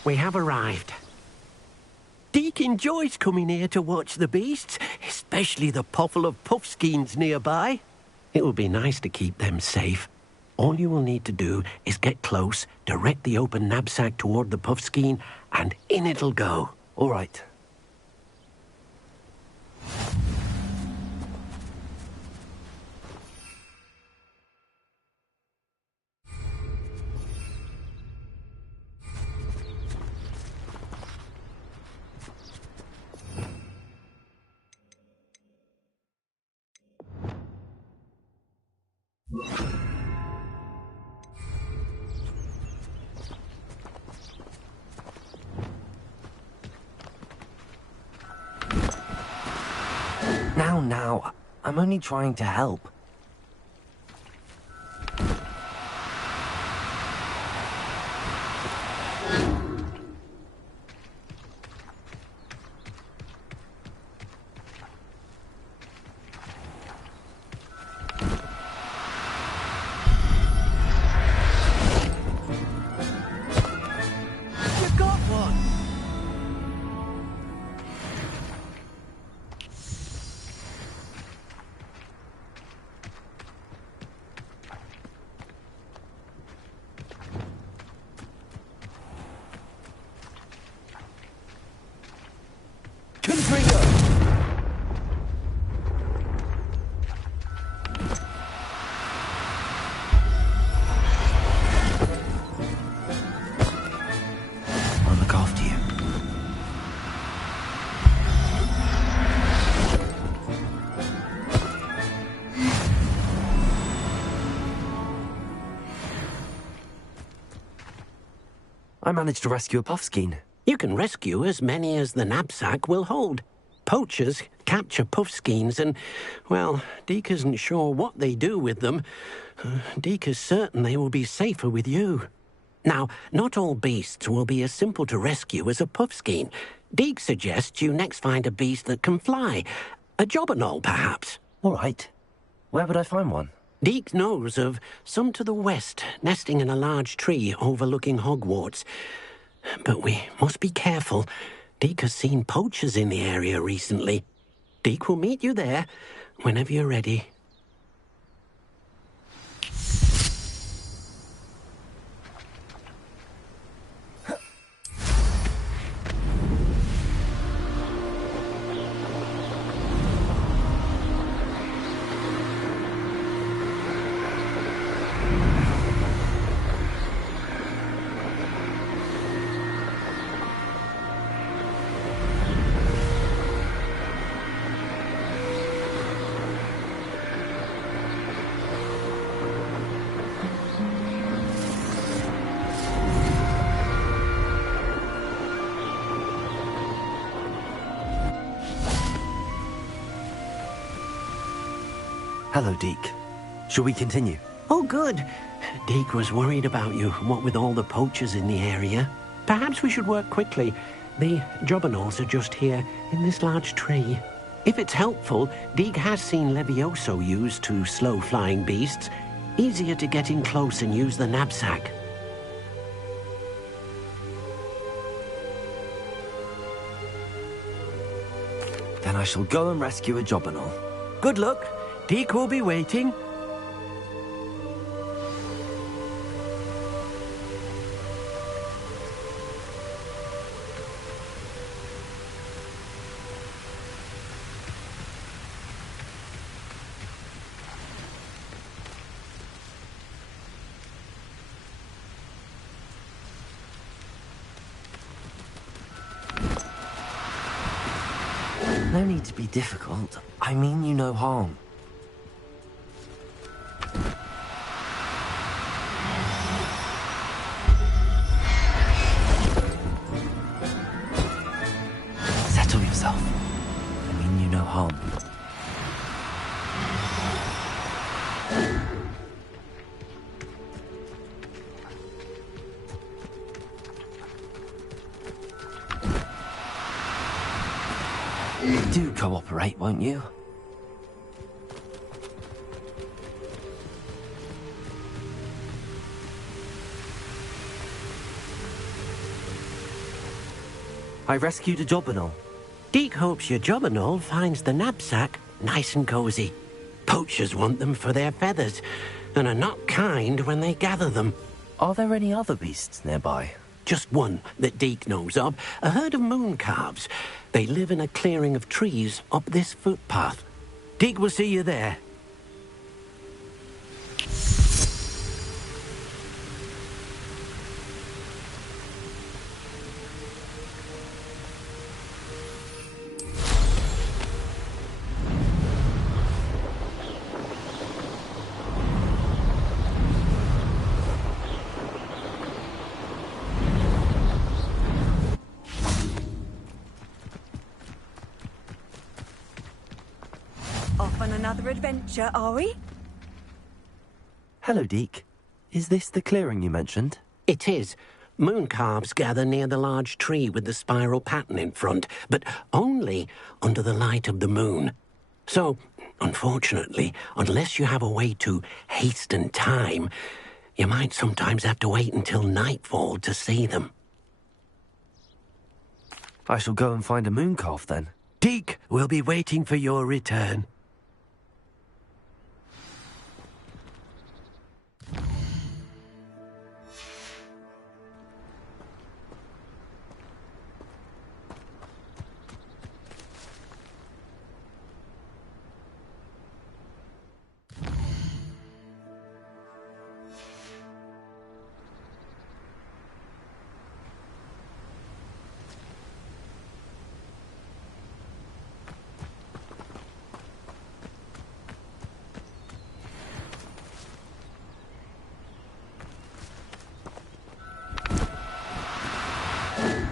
We have arrived. Deke enjoys coming here to watch the beasts, especially the potful of puffskeins nearby. It will be nice to keep them safe. All you will need to do is get close, direct the open knapsack toward the puffskein, and in it'll go. All right. Now, I'm only trying to help. You got one! I'll look after you. I managed to rescue a puffskein. You can rescue as many as the knapsack will hold. Poachers capture puffskeins and, well, Deke isn't sure what they do with them. Deke is certain they will be safer with you. Now, not all beasts will be as simple to rescue as a puffskein. Deke suggests you next find a beast that can fly. A jobberknoll, perhaps. All right. Where would I find one? Deke knows of some to the west, nesting in a large tree overlooking Hogwarts. But we must be careful. Deke has seen poachers in the area recently. Deke will meet you there whenever you're ready. Hello, Deke. Shall we continue? Oh, good. Deke was worried about you, what with all the poachers in the area. Perhaps we should work quickly. The jobberknolls are just here, in this large tree. If it's helpful, Deke has seen Levioso used to slow flying beasts. Easier to get in close and use the knapsack. Then I shall go and rescue a jobberknoll. Good luck. Deke will be waiting. No need to be difficult. I mean you no harm. Settle yourself. I mean you no harm. Do cooperate, won't you? I rescued a jobberknoll. Deke hopes your jobberknoll finds the knapsack nice and cozy. Poachers want them for their feathers, and are not kind when they gather them. Are there any other beasts nearby? Just one that Deke knows of, a herd of moon calves. They live in a clearing of trees up this footpath. Deke will see you there. Off on another adventure, are we? Hello, Deke. Is this the clearing you mentioned? It is. Moon calves gather near the large tree with the spiral pattern in front, but only under the light of the moon. So, unfortunately, unless you have a way to hasten time, you might sometimes have to wait until nightfall to see them. I shall go and find a moon calf then. Deke will be waiting for your return.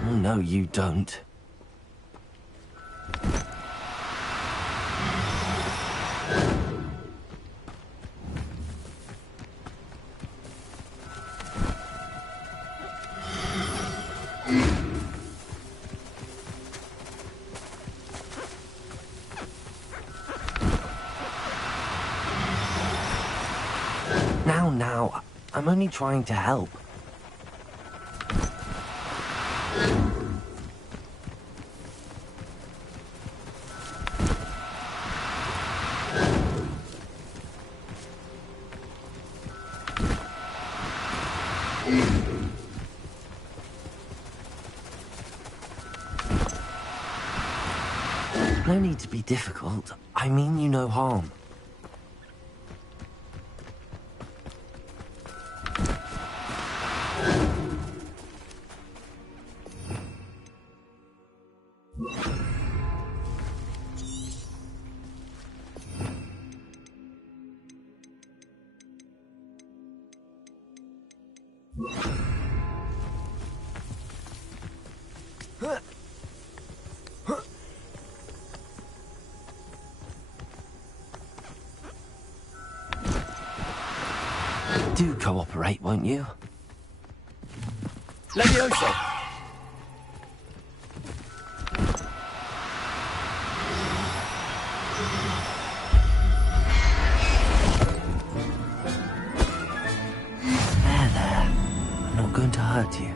Oh, no, you don't. Now, I'm only trying to help. No need to be difficult. I mean you no harm. Do cooperate, won't you? Levioso! There. I'm not going to hurt you.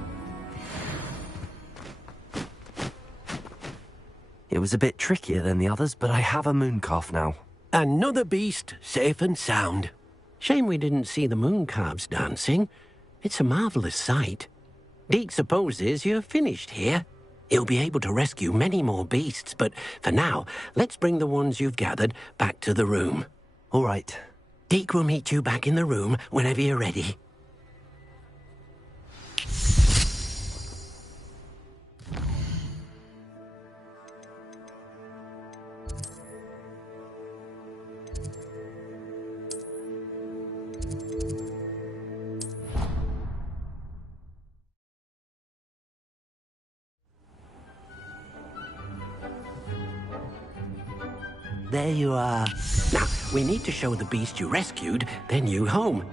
It was a bit trickier than the others, but I have a mooncalf now. Another beast, safe and sound. Shame we didn't see the mooncalves dancing. It's a marvellous sight. Deke supposes you're finished here. He'll be able to rescue many more beasts, but for now, let's bring the ones you've gathered back to the room. All right. Deke will meet you back in the room whenever you're ready. There you are. Now, we need to show the beast you rescued their new home.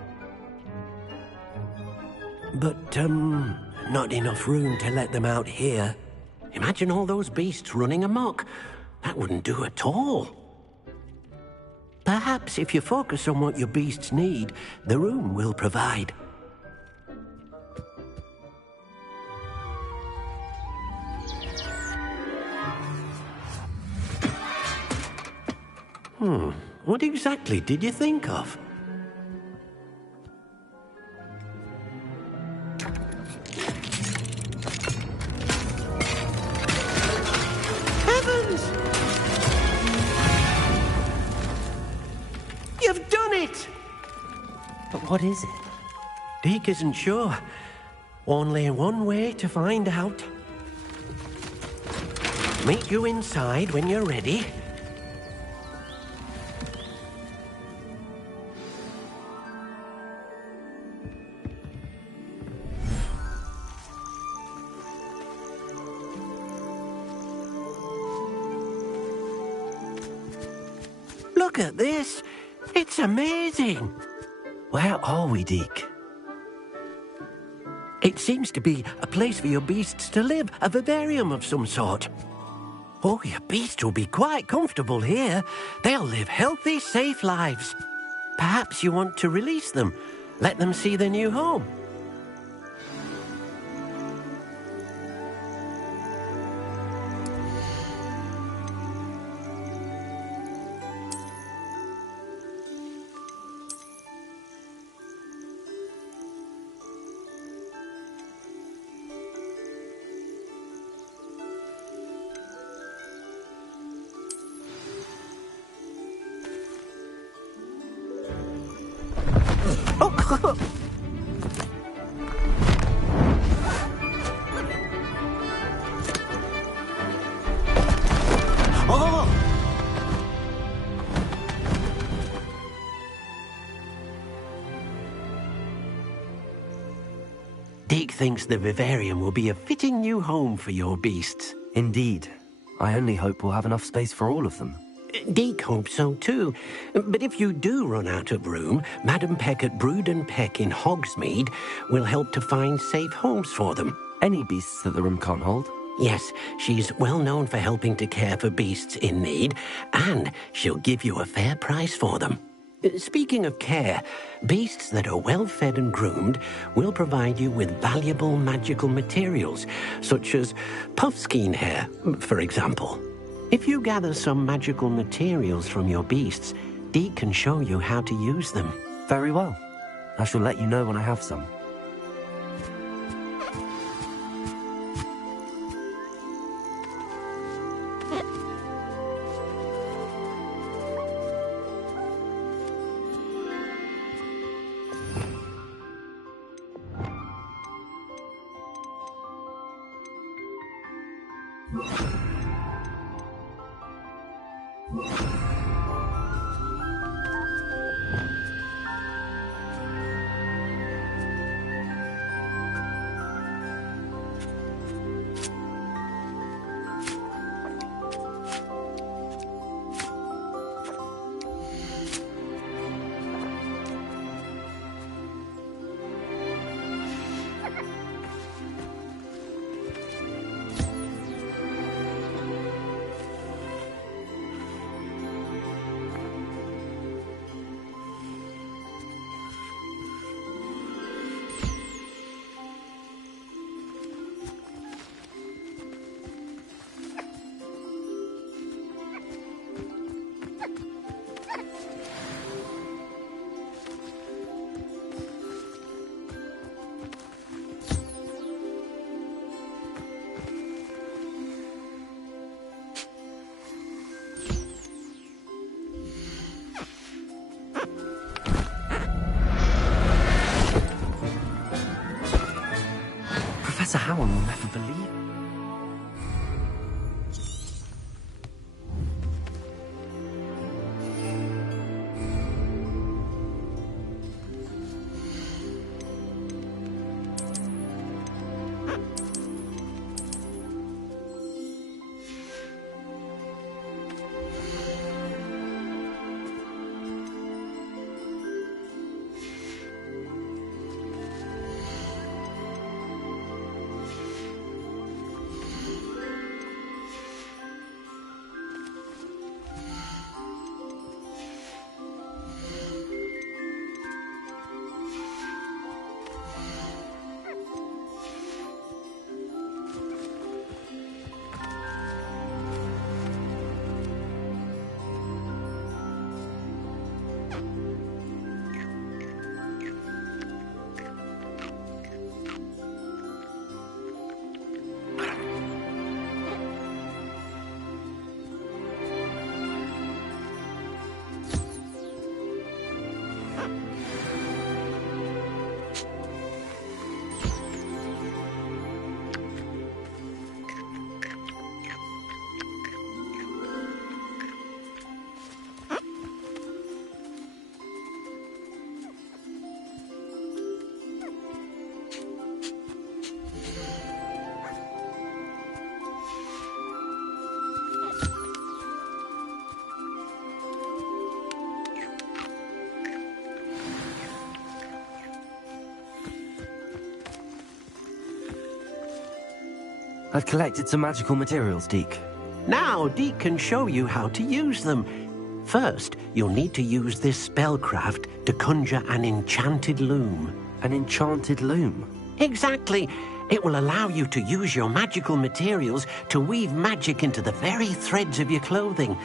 But, not enough room to let them out here. Imagine all those beasts running amok. That wouldn't do at all. Perhaps if you focus on what your beasts need, the room will provide. What exactly did you think of? Heavens! You've done it! But what is it? Deke isn't sure. Only one way to find out. Meet you inside when you're ready. Look at this. It's amazing. Where are we, Deke? It seems to be a place for your beasts to live, a vivarium of some sort. Oh, your beasts will be quite comfortable here. They'll live healthy, safe lives. Perhaps you want to release them, let them see their new home. Deke thinks the vivarium will be a fitting new home for your beasts. Indeed. I only hope we'll have enough space for all of them. Deke hopes so too. But if you do run out of room, Madam Peck at Brood and Peck in Hogsmeade will help to find safe homes for them. Any beasts that the room can't hold? Yes, she's well known for helping to care for beasts in need, and she'll give you a fair price for them. Speaking of care, beasts that are well fed and groomed will provide you with valuable magical materials, such as puffskein hair, for example. If you gather some magical materials from your beasts, Deke can show you how to use them. Very well. I shall let you know when I have some. one will never believe. I've collected some magical materials, Deke. Now, Deke can show you how to use them. First, you'll need to use this spellcraft to conjure an enchanted loom. An enchanted loom? Exactly. It will allow you to use your magical materials to weave magic into the very threads of your clothing,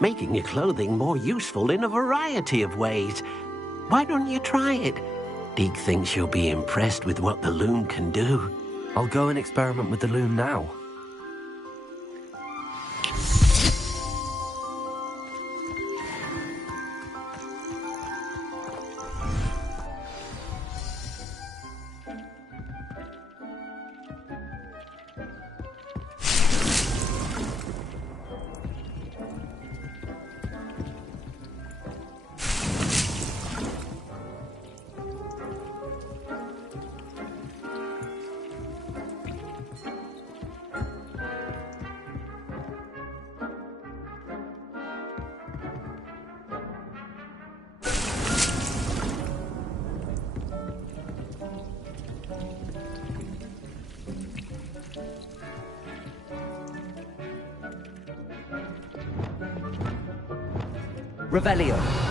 making your clothing more useful in a variety of ways. Why don't you try it? Deke thinks you'll be impressed with what the loom can do. I'll go and experiment with the loom now. Revelio.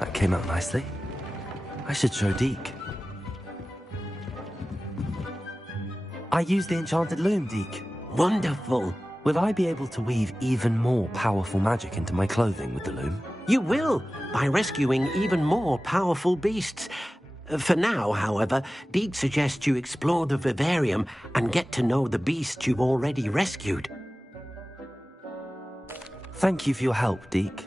That came out nicely. I should show Deke. I used the enchanted loom, Deke. Wonderful. Will I be able to weave even more powerful magic into my clothing with the loom? You will, by rescuing even more powerful beasts. For now, however, Deke suggests you explore the vivarium and get to know the beasts you've already rescued. Thank you for your help, Deke.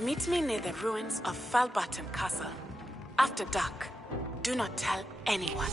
Meet me near the ruins of Falbaton Castle. After dark. Do not tell anyone.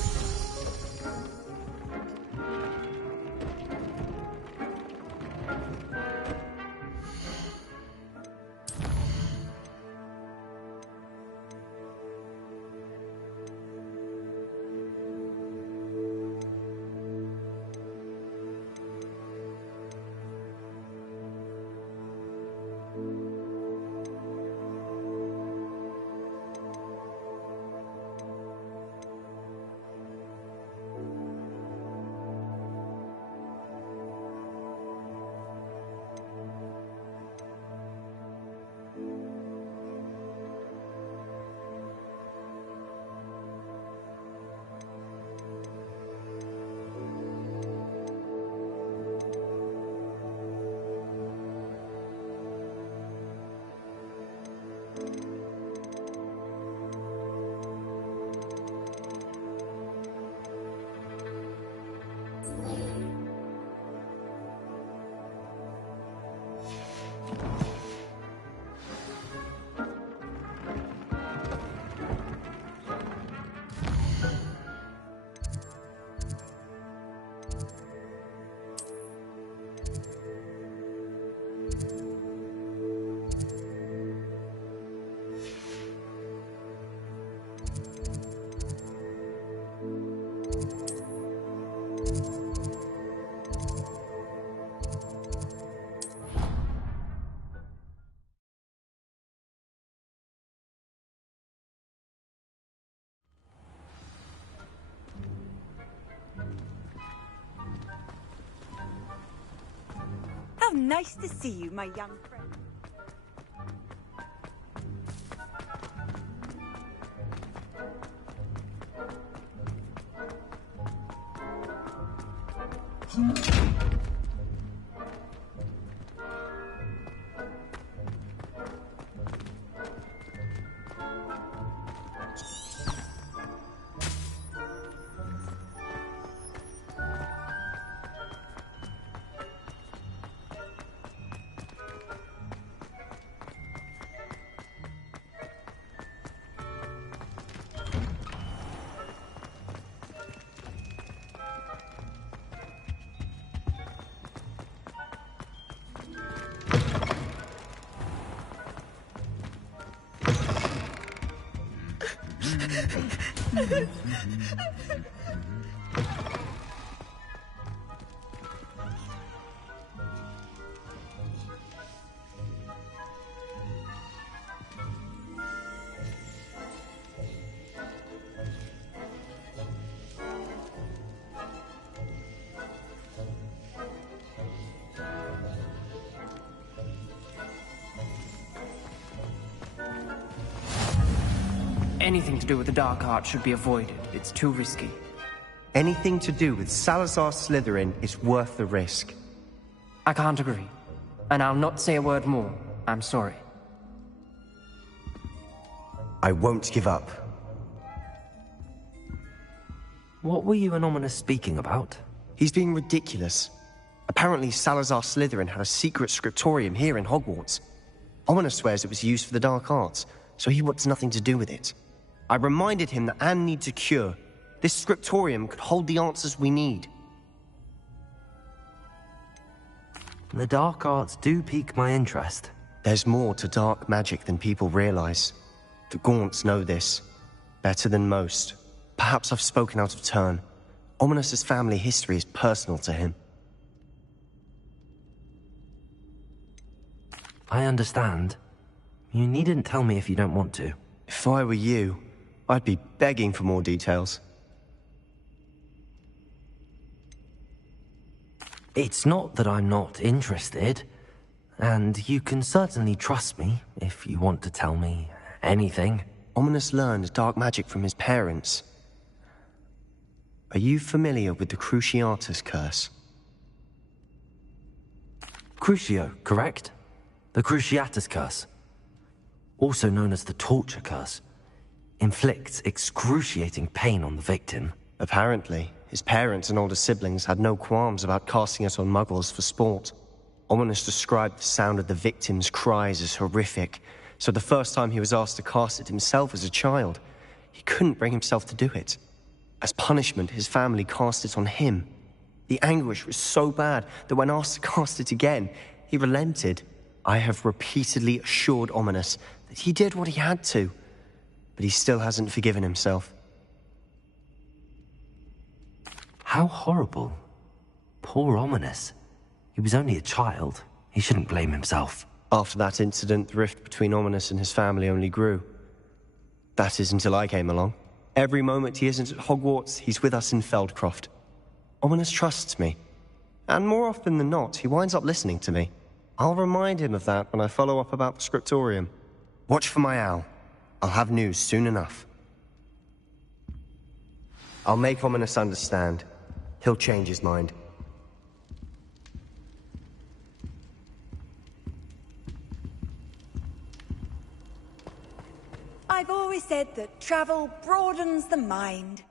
How nice to see you, my young friend. Anything to do with the dark art should be avoided. It's too risky. Anything to do with Salazar Slytherin is worth the risk. I can't agree. And I'll not say a word more. I'm sorry. I won't give up. What were you and Ominous speaking about? He's being ridiculous. Apparently, Salazar Slytherin had a secret scriptorium here in Hogwarts. Ominous swears it was used for the dark arts, so he wants nothing to do with it. I reminded him that Anne needs a cure. This scriptorium could hold the answers we need. The dark arts do pique my interest. There's more to dark magic than people realize. The Gaunts know this. Better than most. Perhaps I've spoken out of turn. Ominous's family history is personal to him. I understand. You needn't tell me if you don't want to. If I were you, I'd be begging for more details. It's not that I'm not interested, and you can certainly trust me if you want to tell me anything. Ominous learned dark magic from his parents. Are you familiar with the Cruciatus curse? Crucio, correct? The Cruciatus curse, also known as the torture curse, inflicts excruciating pain on the victim. Apparently, his parents and older siblings had no qualms about casting it on muggles for sport. Ominous described the sound of the victim's cries as horrific, so the first time he was asked to cast it himself as a child, he couldn't bring himself to do it. As punishment, his family cast it on him. The anguish was so bad that when asked to cast it again, he relented. I have repeatedly assured Ominous that he did what he had to, but he still hasn't forgiven himself. How horrible. Poor Ominous. He was only a child. He shouldn't blame himself. After that incident, the rift between Ominous and his family only grew. That is until I came along. Every moment he isn't at Hogwarts, he's with us in Feldcroft. Ominous trusts me. And more often than not, he winds up listening to me. I'll remind him of that when I follow up about the scriptorium. Watch for my owl. I'll have news soon enough. I'll make Ominous understand. He'll change his mind. I've always said that travel broadens the mind.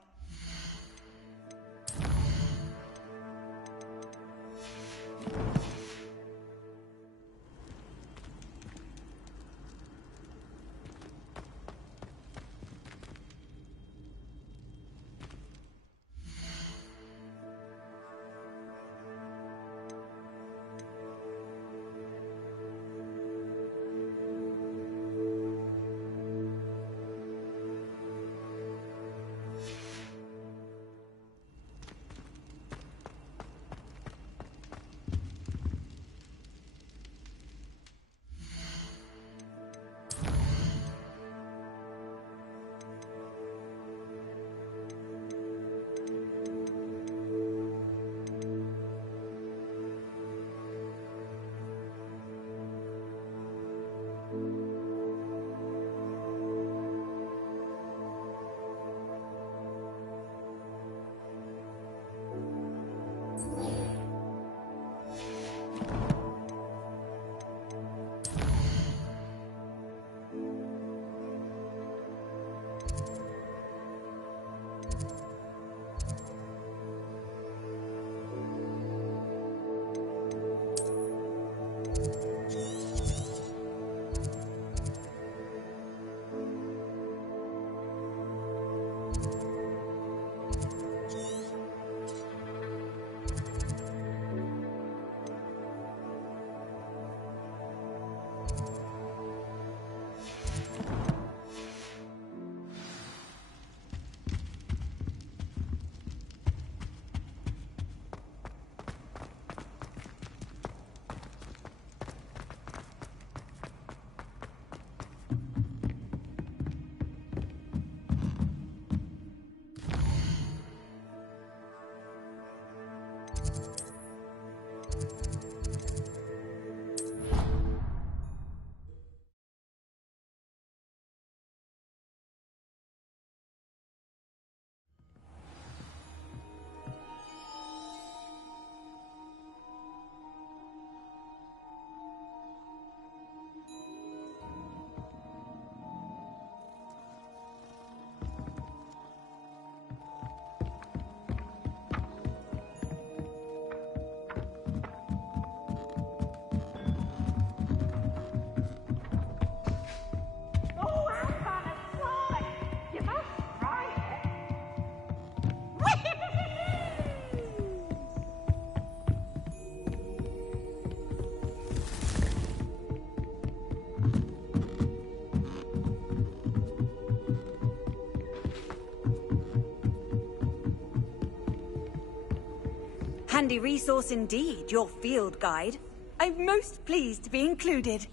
Handy resource indeed, your field guide. I'm most pleased to be included.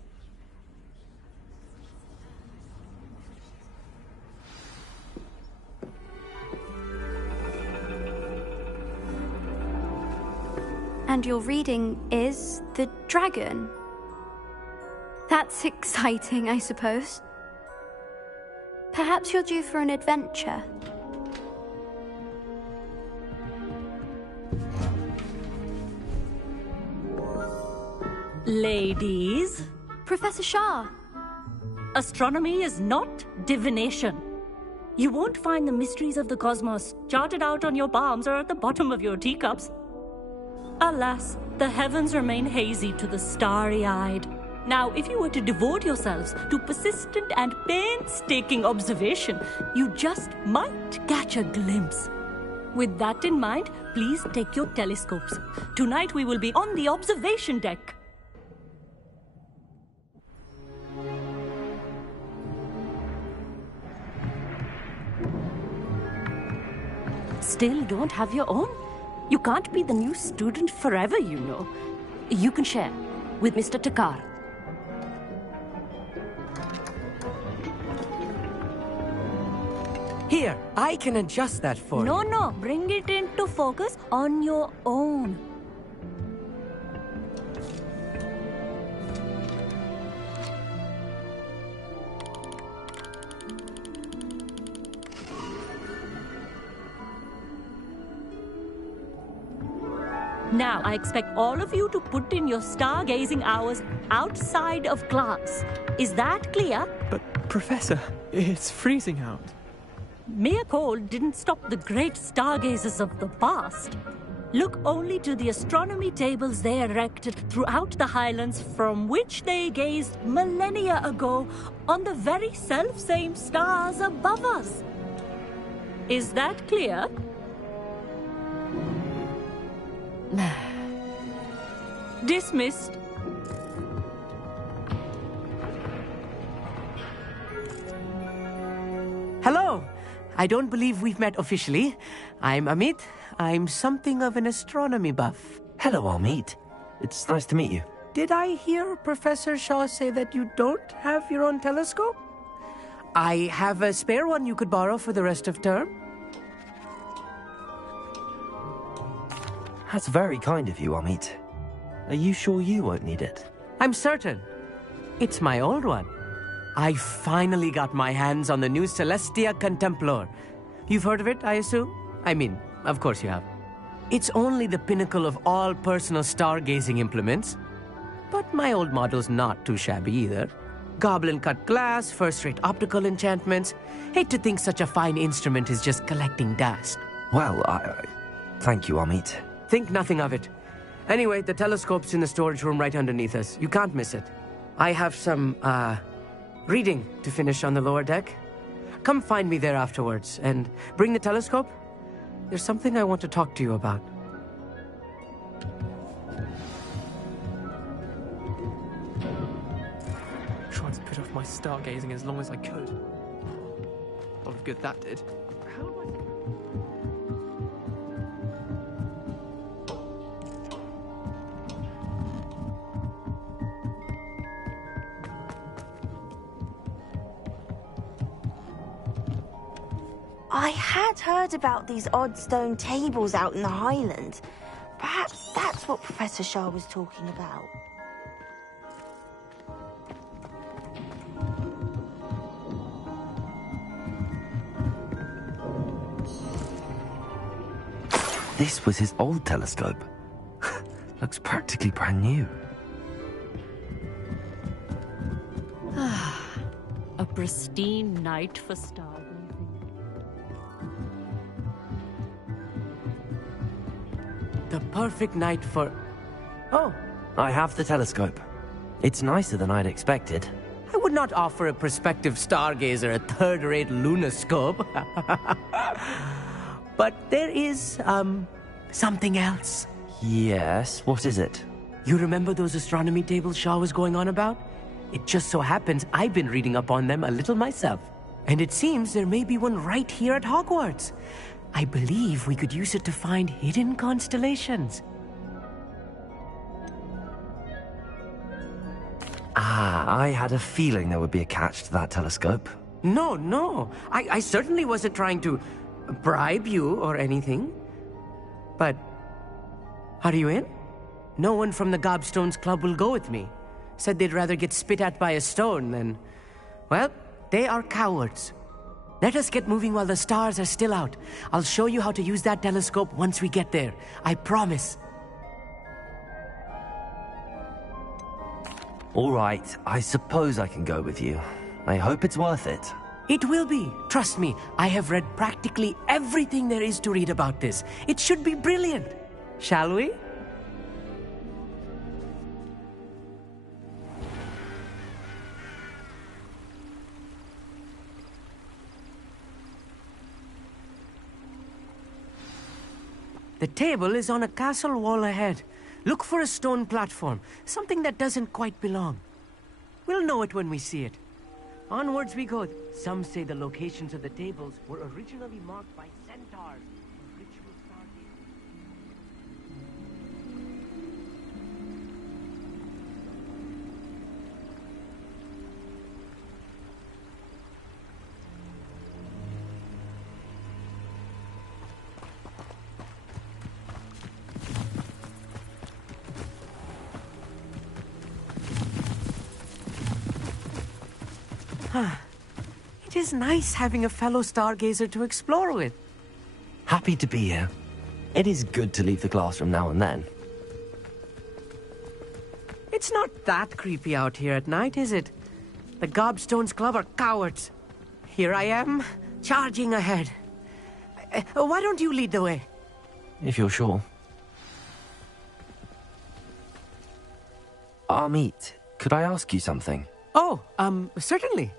And your reading is the dragon. That's exciting, I suppose. Perhaps you're due for an adventure. Ladies. Professor Shah. Astronomy is not divination. You won't find the mysteries of the cosmos charted out on your palms or at the bottom of your teacups. Alas, the heavens remain hazy to the starry-eyed. Now, if you were to devote yourselves to persistent and painstaking observation, you just might catch a glimpse. With that in mind, please take your telescopes. Tonight we will be on the observation deck. Still don't have your own? You can't be the new student forever, you know. You can share with Mr. Takar. Here, I can adjust that for you. No, bring it into focus on your own. Now, I expect all of you to put in your stargazing hours outside of class. Is that clear? But, Professor, it's freezing out. Mere cold didn't stop the great stargazers of the past. Look only to the astronomy tables they erected throughout the Highlands from which they gazed millennia ago on the very self-same stars above us. Is that clear? Dismissed. Hello. I don't believe we've met officially. I'm Amit. I'm something of an astronomy buff. Hello, Amit. It's nice to meet you. Did I hear Professor Shaw say that you don't have your own telescope? I have a spare one you could borrow for the rest of term. That's very kind of you, Amit. Are you sure you won't need it? I'm certain. It's my old one. I finally got my hands on the new Celestia Contemplar. You've heard of it, I assume? I mean, of course you have. It's only the pinnacle of all personal stargazing implements. But my old model's not too shabby either. Goblin-cut glass, first-rate optical enchantments. Hate to think such a fine instrument is just collecting dust. Well, thank you, Amit. Think nothing of it. Anyway, the telescope's in the storage room right underneath us. You can't miss it. I have some, reading to finish on the lower deck. Come find me there afterwards, and bring the telescope. There's something I want to talk to you about. Tried to put off my stargazing as long as I could. A lot of good that did. How do I... I had heard about these odd stone tables out in the Highlands. Perhaps that's what Professor Shah was talking about. This was his old telescope. Looks practically brand new. A pristine night for stargazing. The perfect night for... Oh. I have the telescope. It's nicer than I'd expected. I would not offer a prospective stargazer a third-rate lunoscope. But there is, something else. Yes, what is it? You remember those astronomy tables Shaw was going on about? It just so happens I've been reading up on them a little myself. And it seems there may be one right here at Hogwarts. I believe we could use it to find hidden constellations. I had a feeling there would be a catch to that telescope. No. I certainly wasn't trying to bribe you or anything. But are you in? No one from the Gobstones Club will go with me. Said they'd rather get spit at by a stone than... Well, they are cowards. Let us get moving while the stars are still out. I'll show you how to use that telescope once we get there. I promise. All right, I suppose I can go with you. I hope it's worth it. It will be. Trust me, I have read practically everything there is to read about this. It should be brilliant. Shall we? The table is on a castle wall ahead. Look for a stone platform, something that doesn't quite belong. We'll know it when we see it. Onwards we go. Some say the locations of the tables were originally marked by centaurs. Ritual stargazing. It is nice having a fellow stargazer to explore with. Happy to be here. It is good to leave the classroom now and then. It's not that creepy out here at night, is it? The Gobstones Club are cowards. Here I am, charging ahead. Why don't you lead the way? If you're sure. Amit, could I ask you something? Oh, certainly.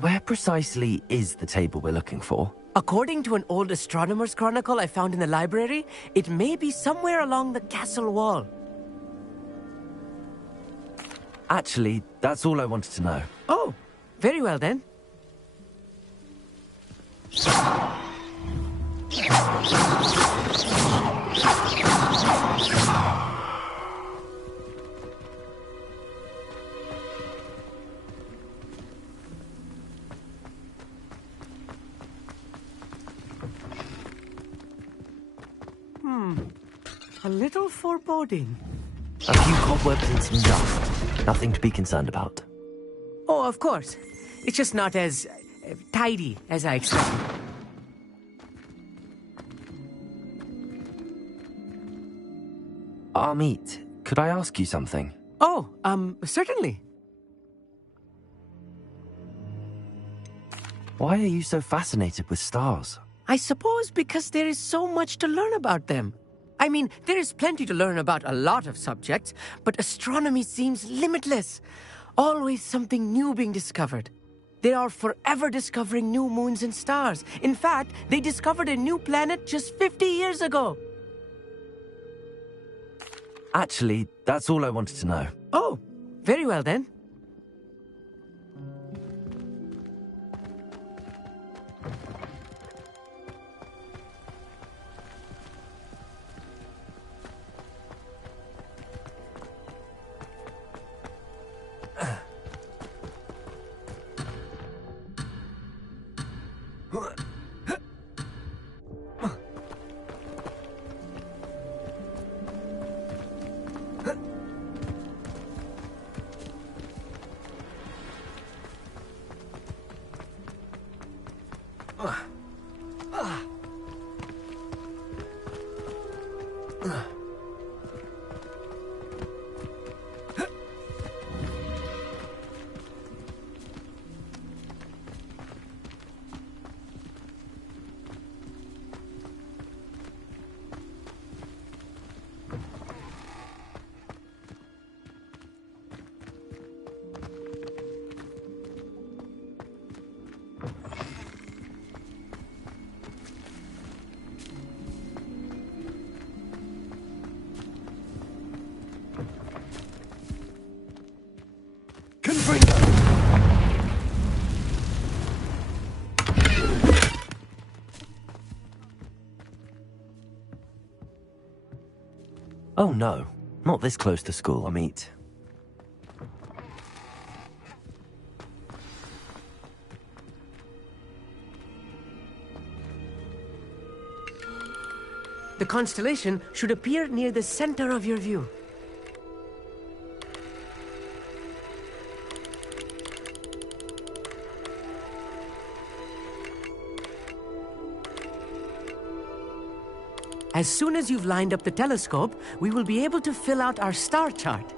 Where precisely is the table we're looking for? According to an old astronomer's chronicle I found in the library, it may be somewhere along the castle wall. Actually, that's all I wanted to know. Oh, very well then. A little foreboding. A few cobwebs and some dust. Nothing to be concerned about. Oh, of course. It's just not as tidy as I expected. Amit, could I ask you something? Oh, certainly. Why are you so fascinated with stars? I suppose because there is so much to learn about them. I mean, there is plenty to learn about a lot of subjects, but astronomy seems limitless. Always something new being discovered. They are forever discovering new moons and stars. In fact, they discovered a new planet just 50 years ago. Actually, that's all I wanted to know. Oh, very well then. Oh no, Not this close to school. I'll meet. The constellation should appear near the center of your view. As soon as you've lined up the telescope, we will be able to fill out our star chart.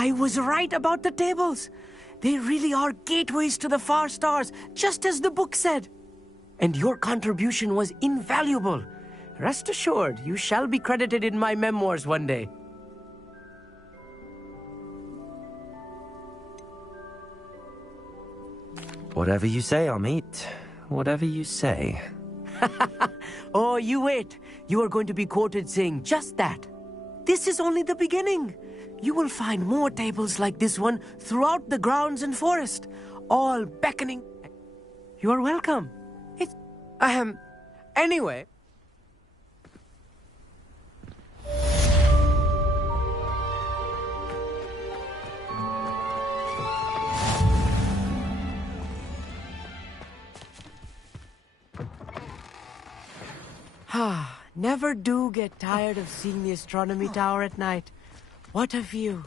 I was right about the tables. They really are gateways to the far stars, just as the book said. And your contribution was invaluable. Rest assured, you shall be credited in my memoirs one day. Whatever you say, Amit. Whatever you say. Oh, you wait. You are going to be quoted saying just that. This is only the beginning. You will find more tables like this one throughout the grounds and forest, all beckoning. You are welcome. It's... Anyway... Never do get tired of seeing the astronomy tower at night. What a view.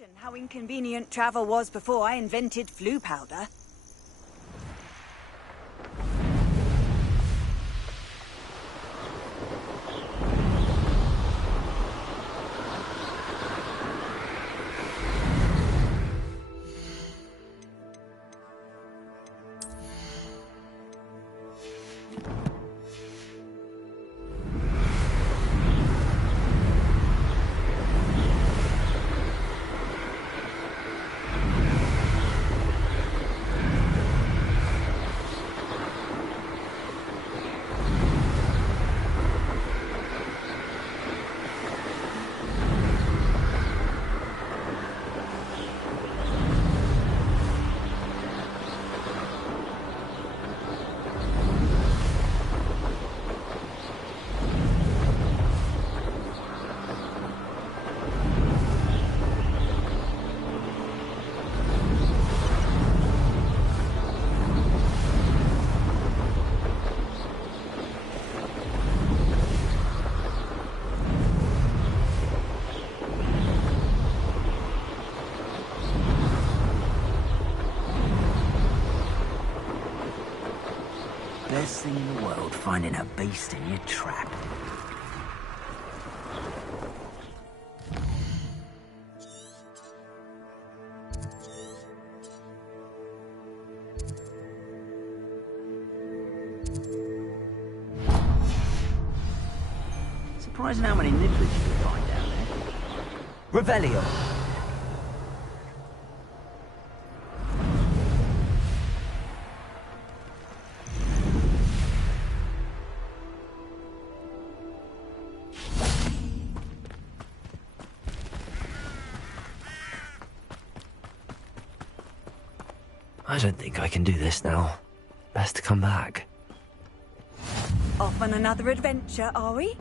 Imagine how inconvenient travel was before I invented flu powder. Best thing in the world, finding a beast in your trap. Surprising how many nibblers you can find down there. Revelio. I don't think I can do this now. Best to come back. Off on another adventure, are we?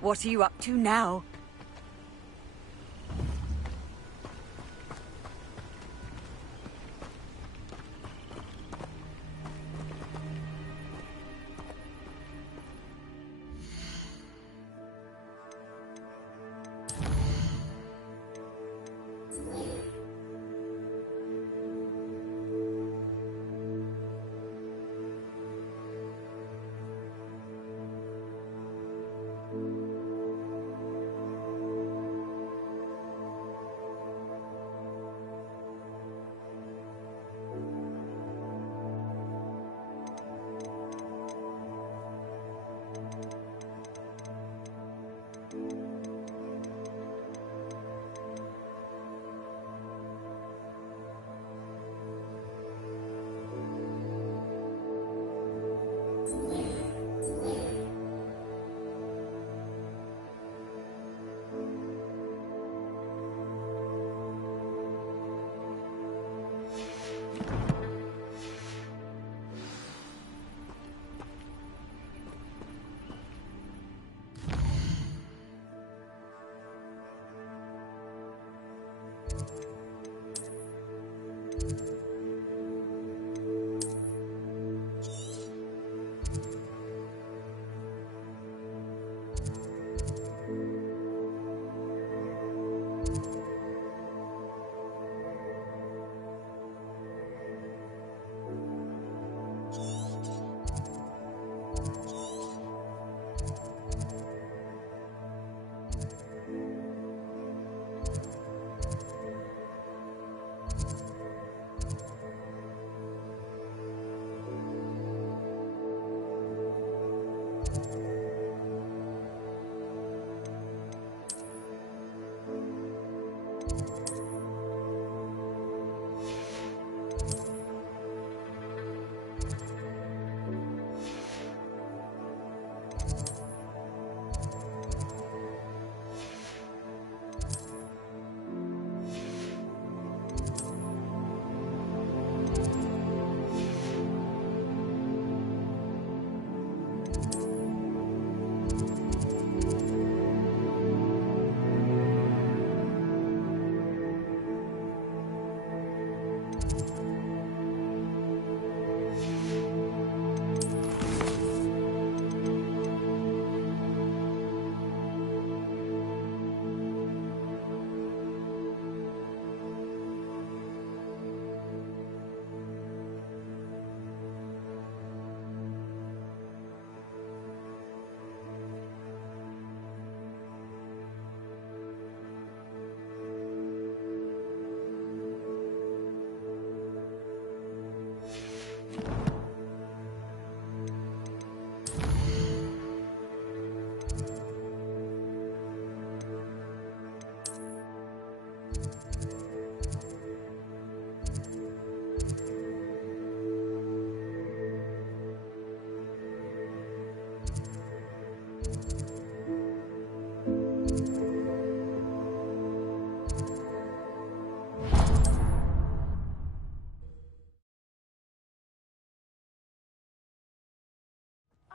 What are you up to now?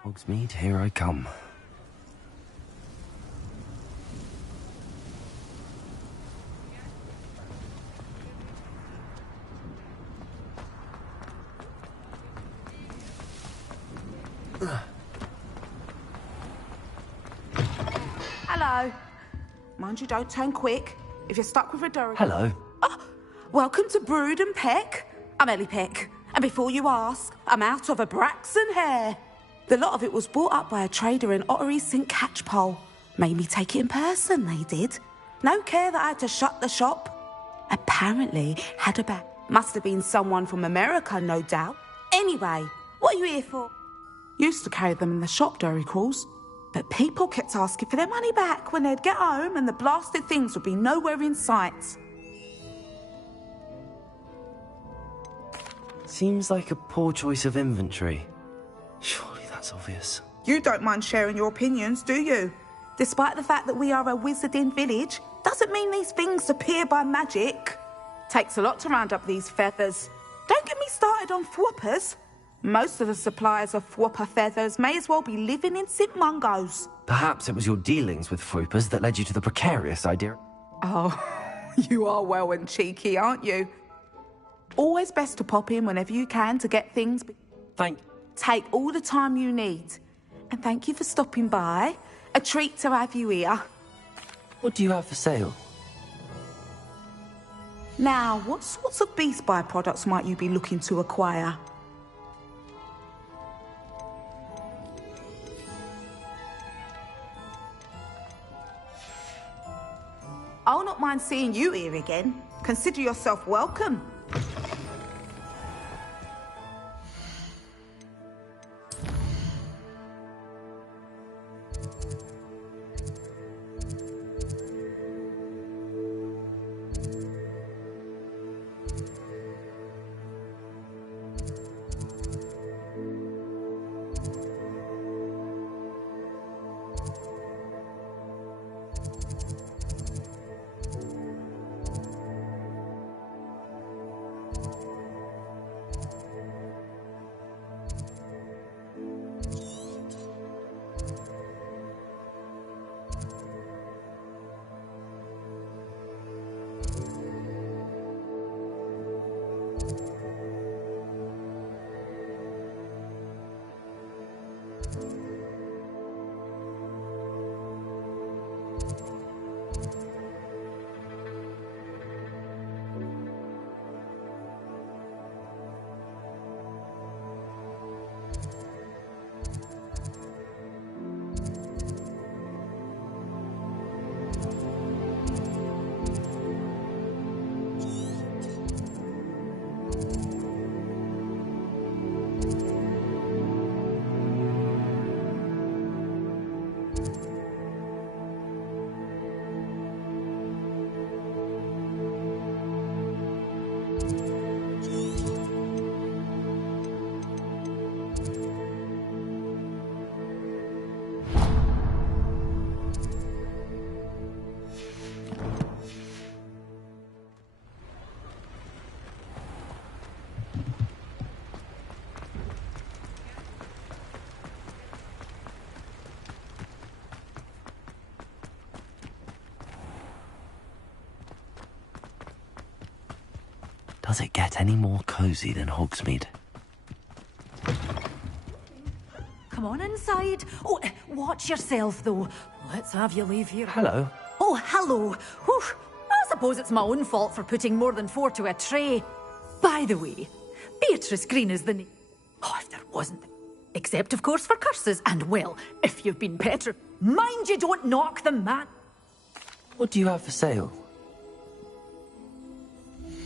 Hogsmeade, here I come. Hello. Mind you don't turn quick. If you're stuck with a Durrigan... Hello. Oh, welcome to Brood and Peck. I'm Ellie Peck. And before you ask, I'm out of a Braxton hair. The lot of it was bought up by a trader in Ottery St. Catchpole. Made me take it in person, they did. No care that I had to shut the shop. Apparently had a bag. Must have been someone from America, no doubt. Anyway, what are you here for? Used to carry them in the shop, Durry Crawls. But people kept asking for their money back when they'd get home and the blasted things would be nowhere in sight. Seems like a poor choice of inventory. Surely that's obvious. You don't mind sharing your opinions, do you? Despite the fact that we are a wizarding village, doesn't mean these things appear by magic. Takes a lot to round up these feathers. Don't get me started on thwoppers. Most of the suppliers of Fwopper feathers may as well be living in St. Mungo's. Perhaps it was your dealings with Fwoopers that led you to the precarious idea. Oh, you are well and cheeky, aren't you? Always best to pop in whenever you can to get things. Take all the time you need. And thank you for stopping by. A treat to have you here. What do you have for sale? Now, what sorts of beast byproducts might you be looking to acquire? I'll not mind seeing you here again. Consider yourself welcome. Does it get any more cozy than Hogsmeade? Come on inside. Oh, watch yourself, though. Let's have you leave here. Hello. Oh, hello. Whew. I suppose it's my own fault for putting more than 4 to a tray. By the way, Beatrice Green is the name. Oh, if there wasn't. Except, of course, for curses. And, well, if you've been mind you don't knock the man. What do you have for sale?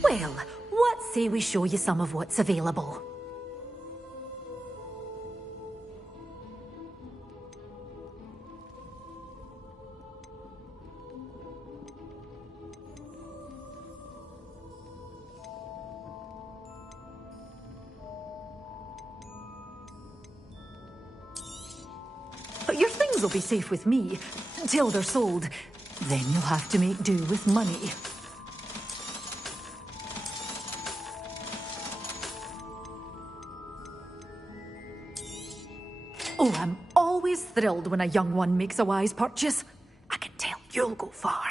Well, what say we show you some of what's available? Your things will be safe with me, until they're sold. Then you'll have to make do with money. Oh, I'm always thrilled when a young one makes a wise purchase. I can tell you'll go far.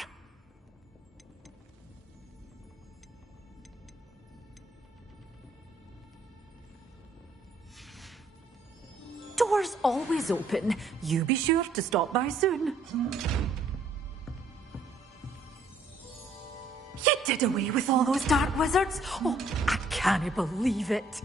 Doors always open. You be sure to stop by soon. You did away with all those dark wizards? Oh, I can't believe it.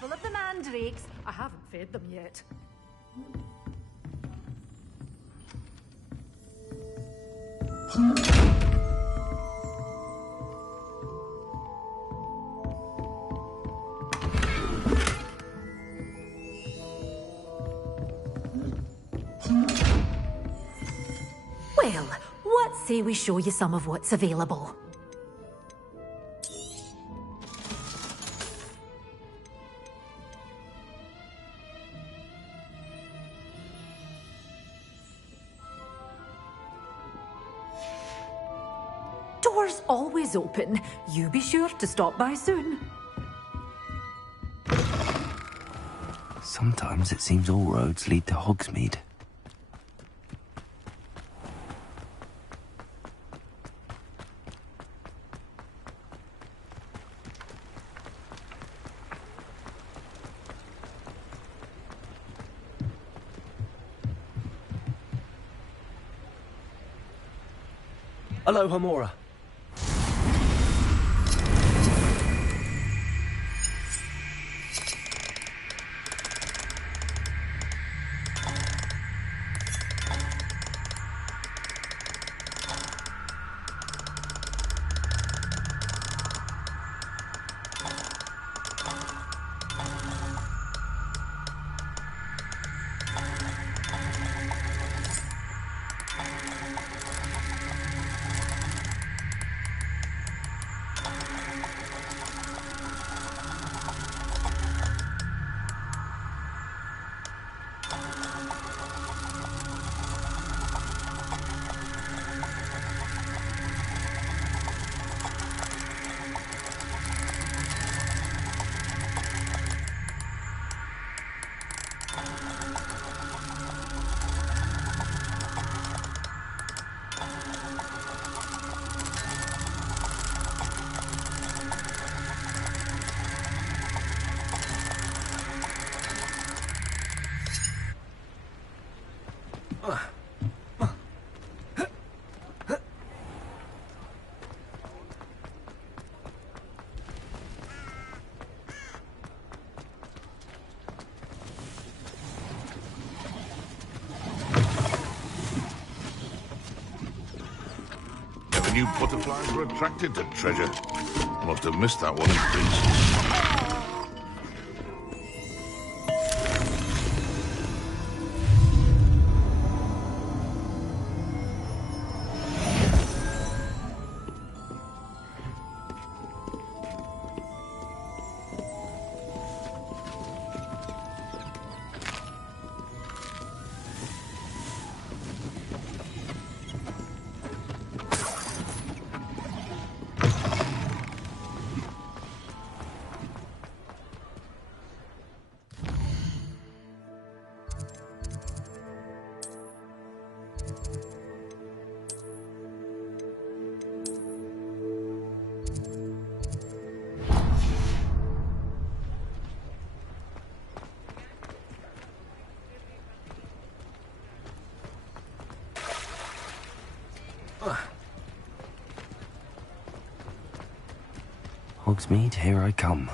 full of the mandrakes. I haven't fed them yet. Well, what say we show you some of what's available? Doors always open. You be sure to stop by soon. Sometimes it seems all roads lead to Hogsmeade. Hello, Hamora. You butterflies were attracted to treasure. Must have missed that one in pieces. Hogsmeade, here I come.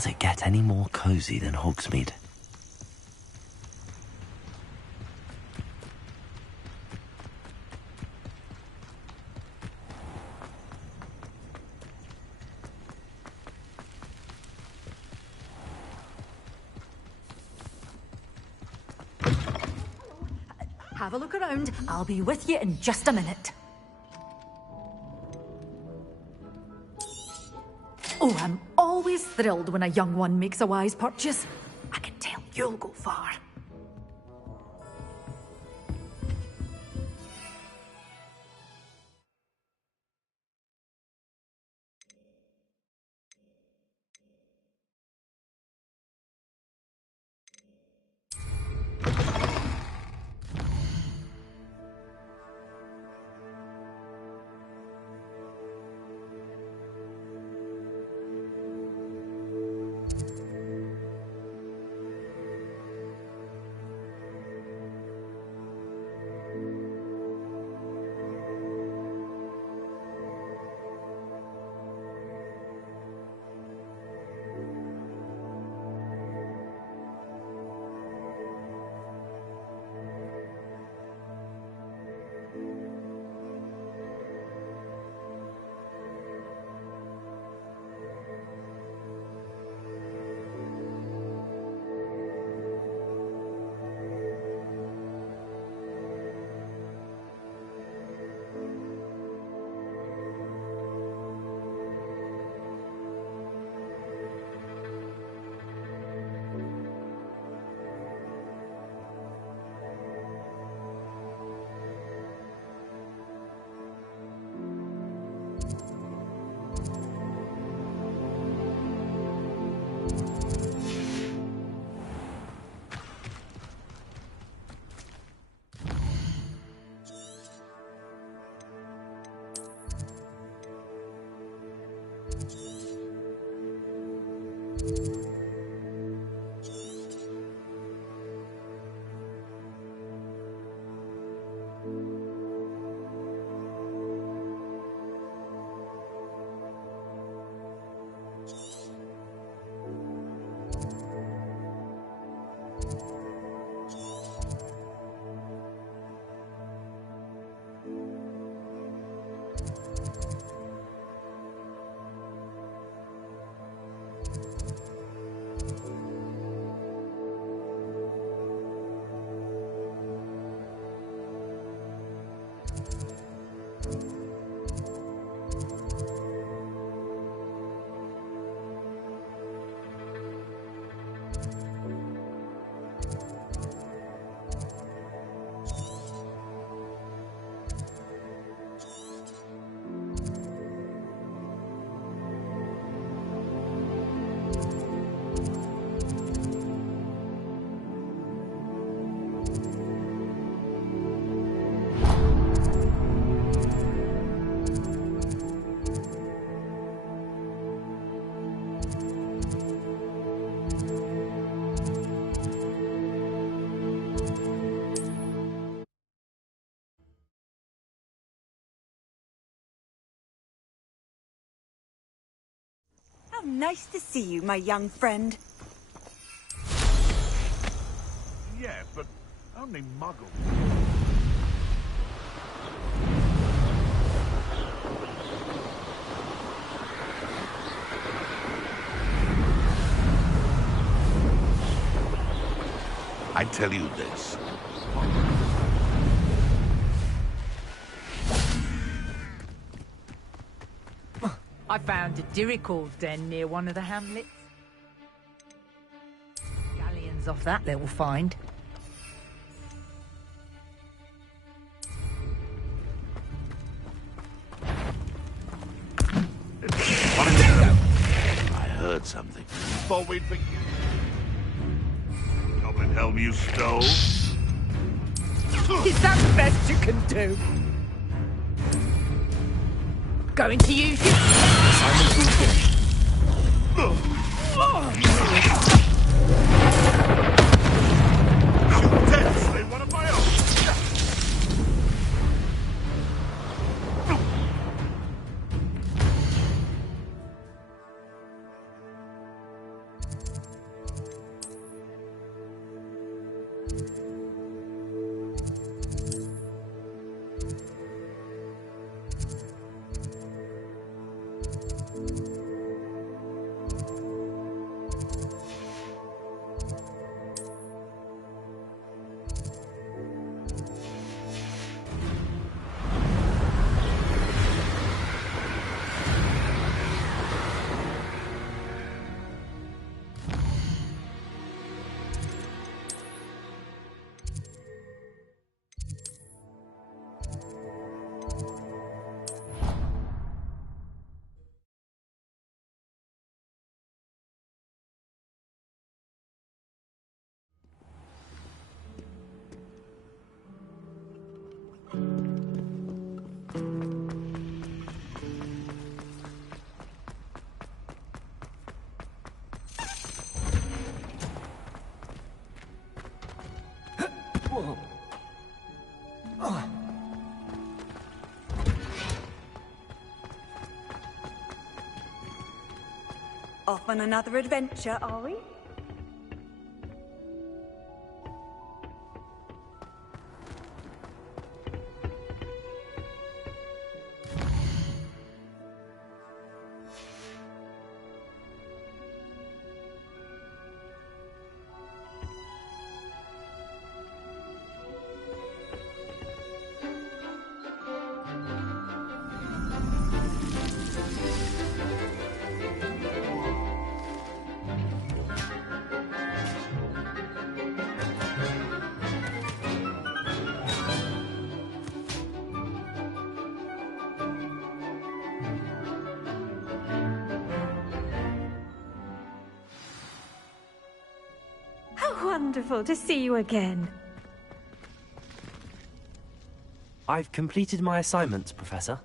Does it get any more cozy than Hogsmeade? Have a look around. I'll be with you in just a minute. Oh, I'm always thrilled when a young one makes a wise purchase. I can tell you'll go far. How nice to see you, my young friend. Yeah, but only muggles. I tell you this. I found a Diricall's den near one of the hamlets. Galleons off that little find. I heard something. Thought we'd be... Goblin helm you stole? Is that the best you can do? Going to use you? Deathly one of my own. Off on another adventure, are we? How wonderful to see you again. I've completed my assignments, Professor.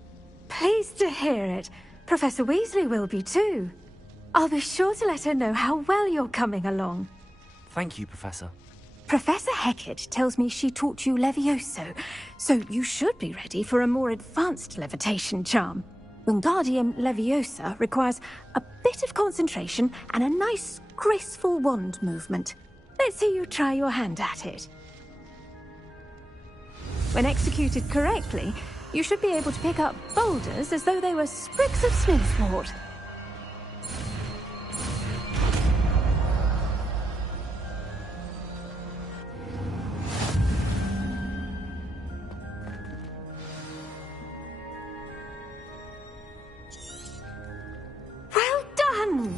Pleased to hear it. Professor Weasley will be too. I'll be sure to let her know how well you're coming along. Thank you, Professor. Professor Hecat tells me she taught you Levioso, so you should be ready for a more advanced levitation charm. Wingardium Leviosa requires a bit of concentration and a nice, graceful wand movement. Let's see you try your hand at it. When executed correctly, you should be able to pick up boulders as though they were sprigs of snowswort. Well done!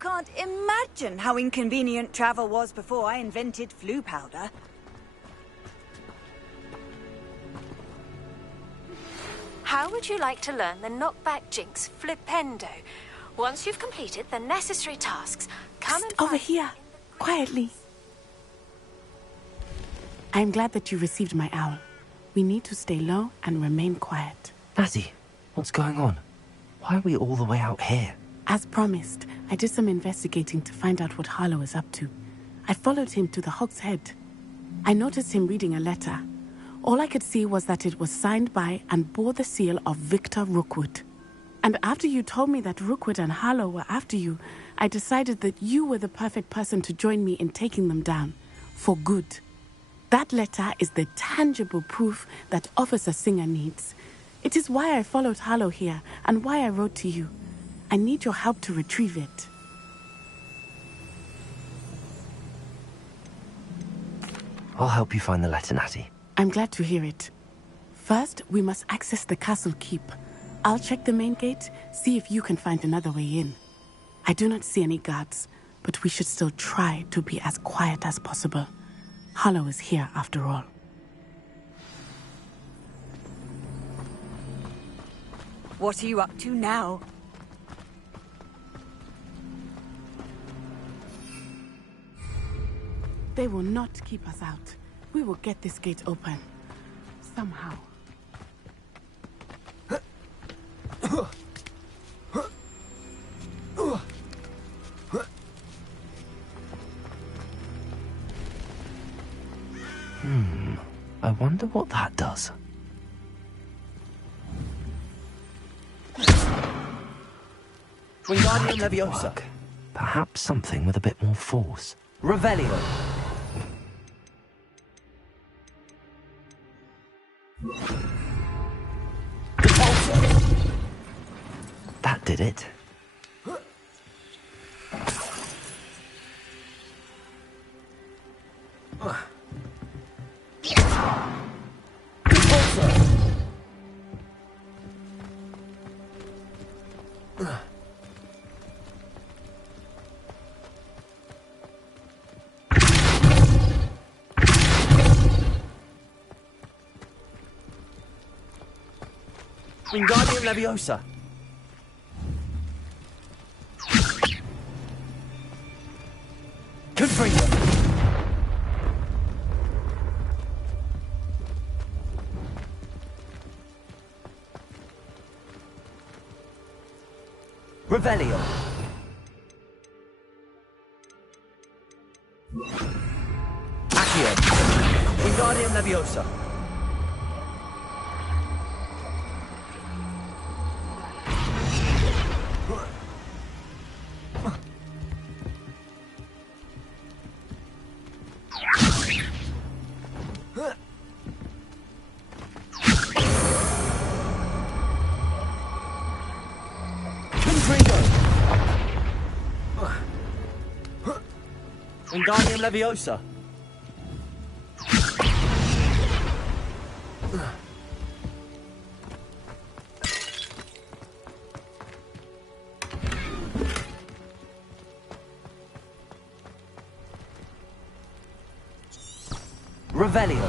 can't imagine how inconvenient travel was before I invented flu powder. How would you like to learn the knockback jinx flipendo? Once you've completed the necessary tasks, come and Over find here, quietly. I'm glad that you received my owl. We need to stay low and remain quiet. Natty, what's going on? Why are we all the way out here? As promised, I did some investigating to find out what Harlow is up to. I followed him to the Hog's Head. I noticed him reading a letter. All I could see was that it was signed by and bore the seal of Victor Rookwood. And after you told me that Rookwood and Harlow were after you, I decided that you were the perfect person to join me in taking them down. For good. That letter is the tangible proof that Officer Singer needs. It is why I followed Harlow here and why I wrote to you. I need your help to retrieve it. I'll help you find the letter, Natty. I'm glad to hear it. First, we must access the castle keep. I'll check the main gate, see if you can find another way in. I do not see any guards, but we should still try to be as quiet as possible. Harlow is here after all. What are you up to now? They will not keep us out. We will get this gate open. Somehow. I wonder what that does. Wingardium Leviosa. Perhaps something with a bit more force. Revelio. That did it. Wingardium Leviosa. Confringo. Revelio. Accio. Wingardium Leviosa. Wingardium Leviosa. Revelio.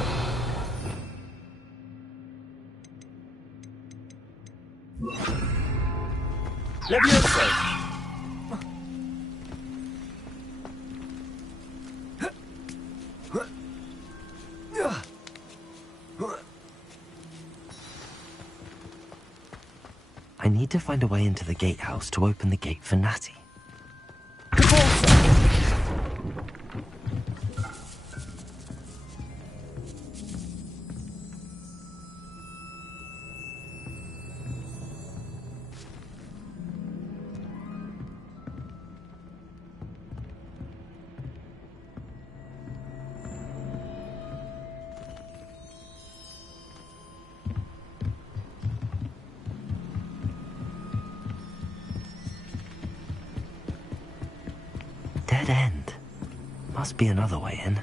Leviosa. I need to find a way into the gatehouse to open the gate for Natty. Dead end. Must be another way in.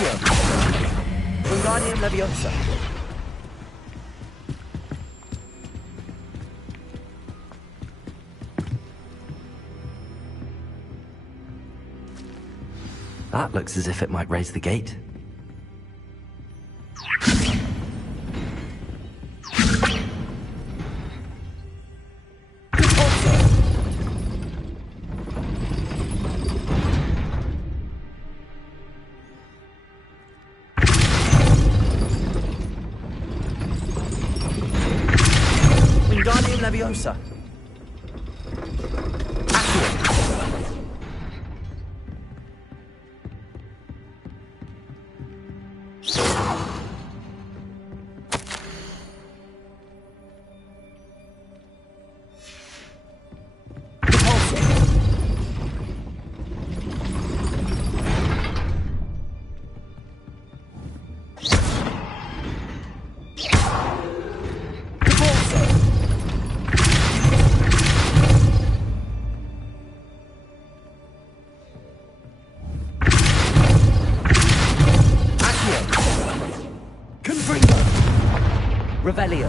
Accio. Wingardium Leviosa. That looks as if it might raise the gate. Wingardium Leviosa. Revelio.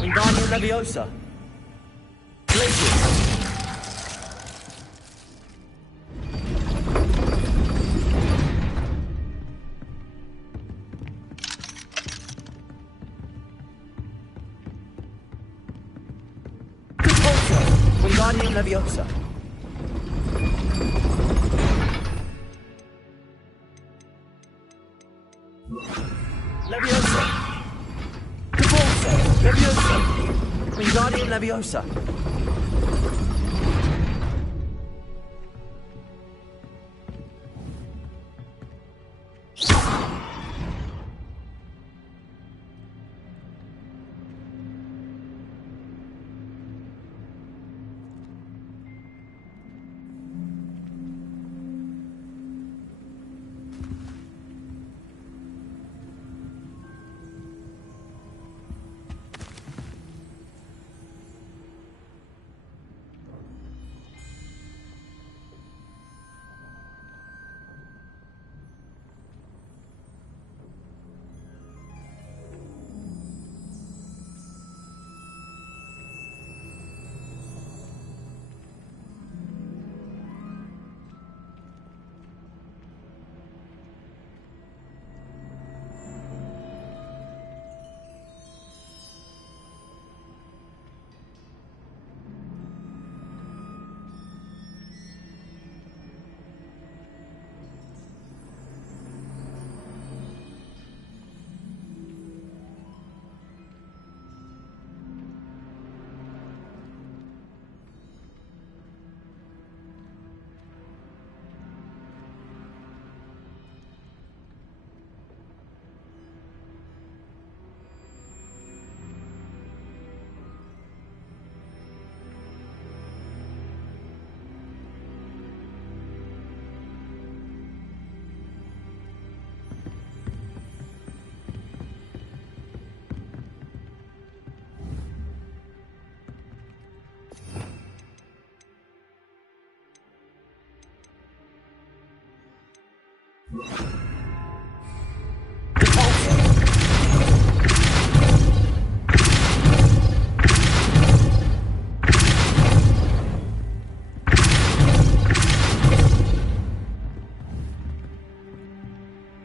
Wingardium Leviosa. Glacius. Wingardium Leviosa. Leviosa. Depulso. Leviosa. Wingardium Leviosa.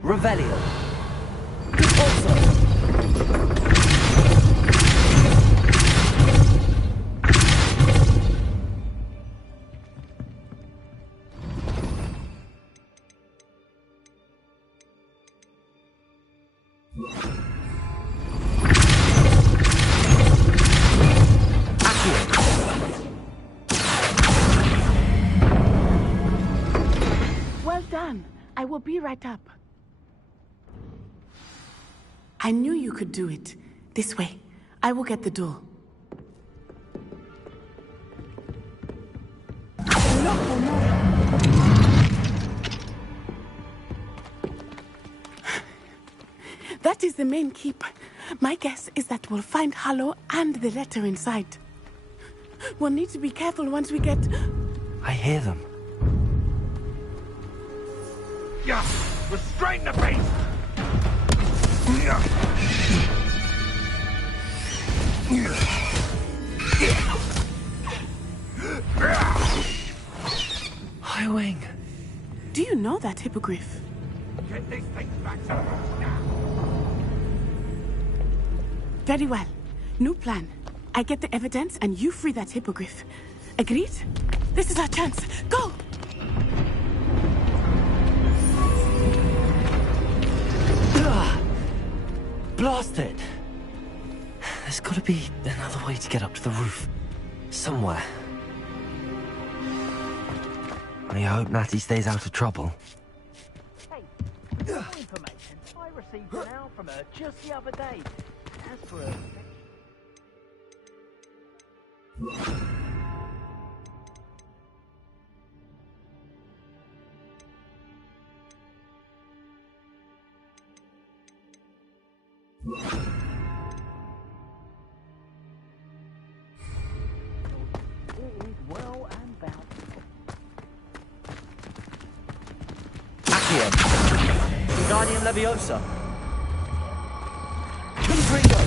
Revelio. Well done. I will be right up. I knew you could do it. This way. I will get the door. That is the main keep. My guess is that we'll find Hollow and the letter inside. We'll need to be careful once we get... I hear them. Yeah, restrain the beast! High Wing. Do you know that hippogriff? Get this thing back to now. Very well. New plan. I get the evidence and you free that hippogriff. Agreed? This is our chance. Go! Blast it! There's gotta be another way to get up to the roof. Somewhere. I hope Natty stays out of trouble. Hey, no information. I received an owl from her just the other day. As for her... It is well and bountiful. Accio. Guardian Leviosa. Confringo.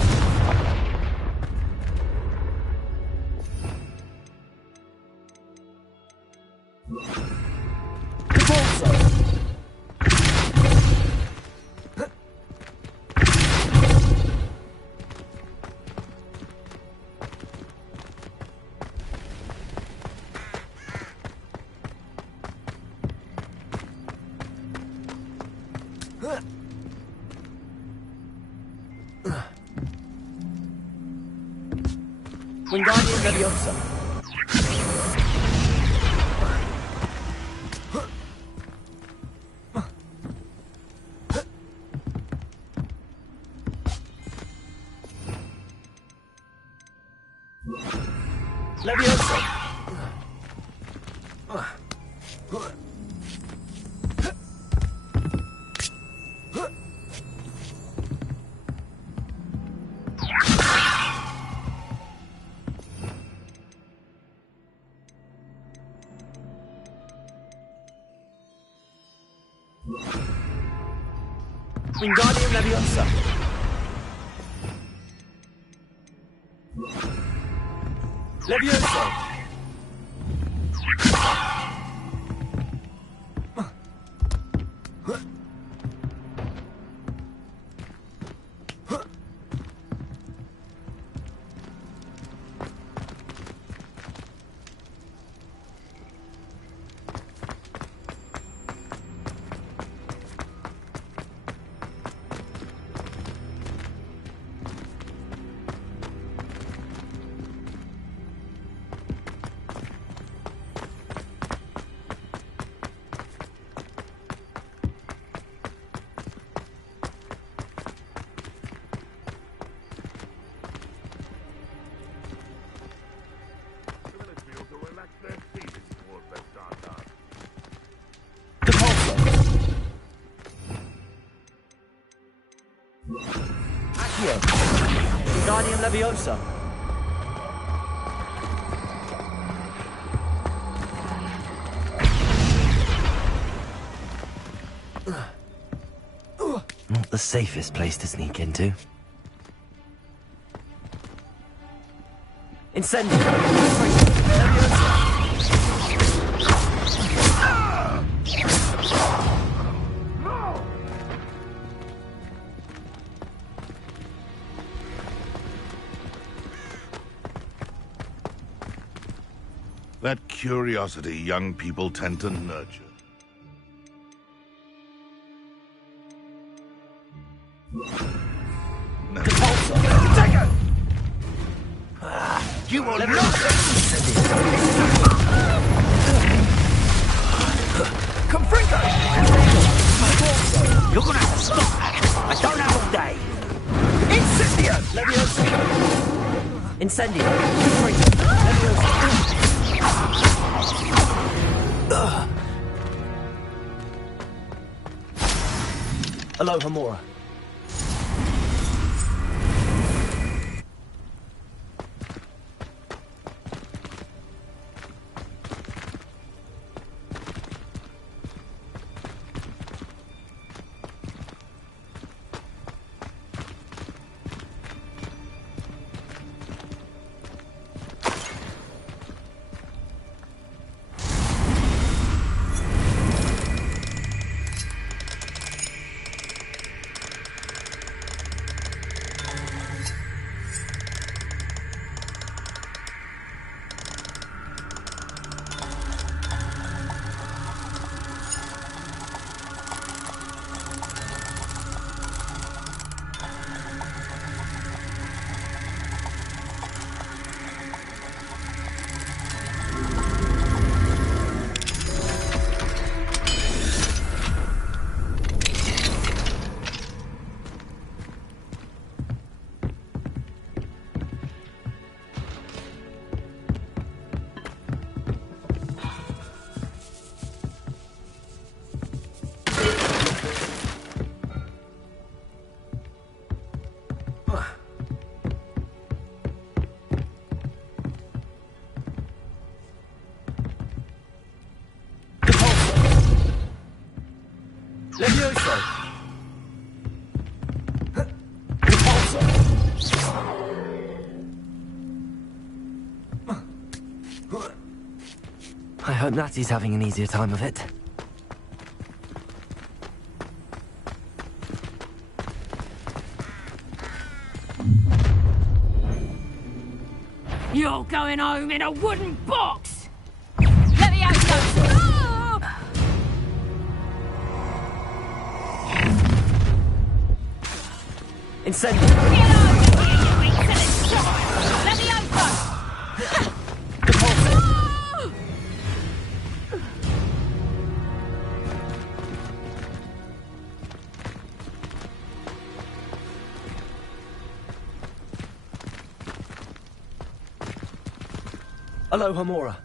Wingardium Leviosa. Leviosa. Wingardium Leviosa. Leviosa. Wingardium Leviosa. Not the safest place to sneak into. Incendio. Leviosa. That curiosity young people tend to nurture. No. Take it! You will not Confringo! You're gonna have to stop that. I don't have all day. Incendio! Leviosa. Incendio. Confringo. Leviosa. Alohomora. Levioso! I hope Natty's having an easier time of it. You're going home in a wooden box! Levioso! Oh! Incendio! Aloha Mora.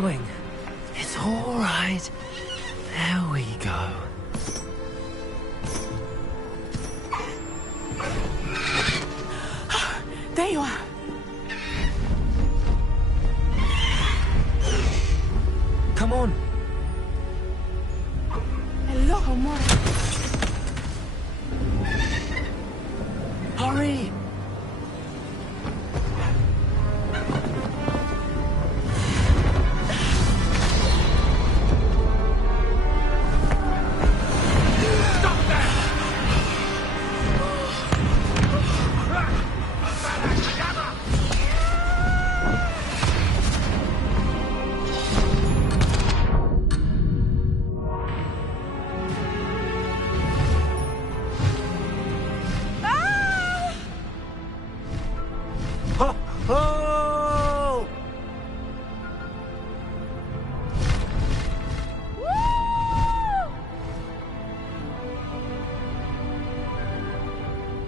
Wing. It's all right. There we go. There you are. Come on. Hello, Mora. Hurry!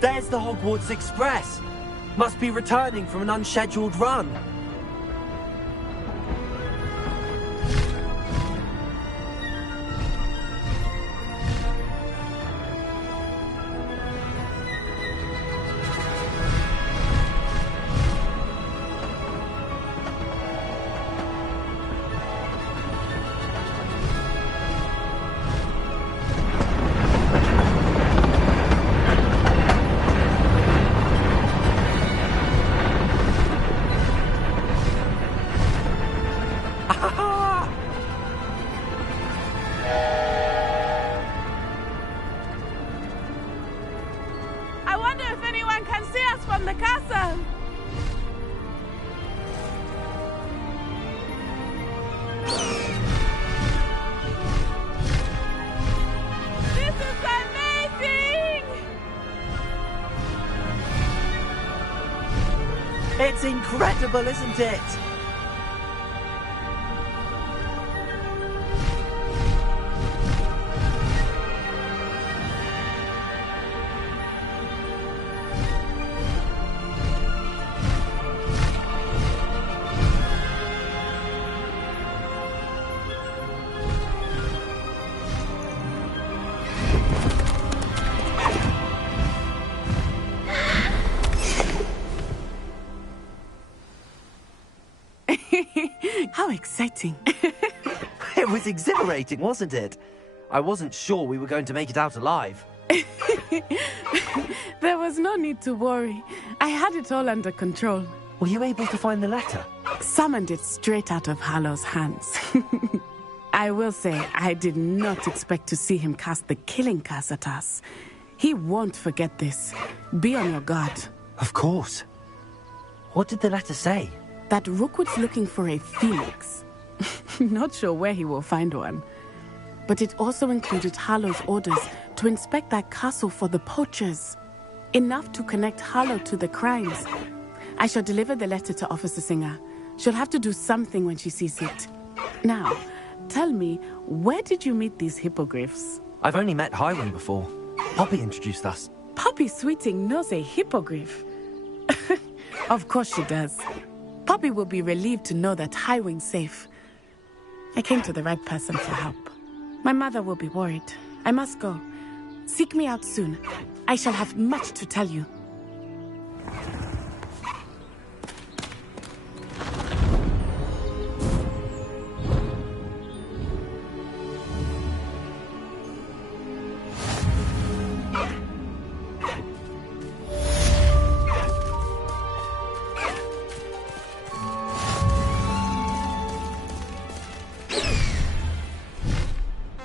There's the Hogwarts Express. Must be returning from an unscheduled run. wonder if anyone can see us from the castle. This is amazing! It's incredible, isn't it? How exciting. It was exhilarating, wasn't it? I wasn't sure we were going to make it out alive. There was no need to worry. I had it all under control. Were you able to find the letter? Summoned it straight out of Hallow's hands. I will say, I did not expect to see him cast the killing curse at us. He won't forget this. Be on your guard. Of course. What did the letter say? That Rookwood's looking for a phoenix. Not sure where he will find one. But it also included Hallow's orders to inspect that castle for the poachers. Enough to connect Hallow to the crimes. I shall deliver the letter to Officer Singer. She'll have to do something when she sees it. Now, tell me, where did you meet these hippogriffs? I've only met Highwing before. Poppy introduced us. Poppy Sweeting knows a hippogriff. Of course she does. Poppy will be relieved to know that Highwing's safe. I came to the right person for help. My mother will be worried. I must go. Seek me out soon. I shall have much to tell you.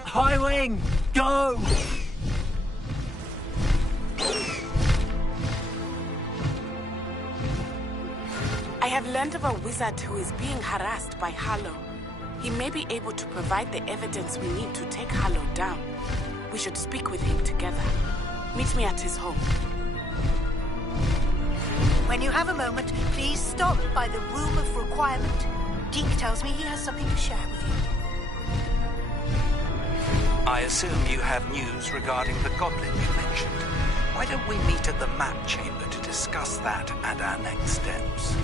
Highwing, go! I have learned of a wizard who is being harassed by Hallow. He may be able to provide the evidence we need to take Hallow down. We should speak with him together. Meet me at his home. When you have a moment, please stop by the Room of Requirement. Deke tells me he has something to share with you. I assume you have news regarding the goblin you mentioned. Why don't we meet at the map chamber to discuss that and our next steps?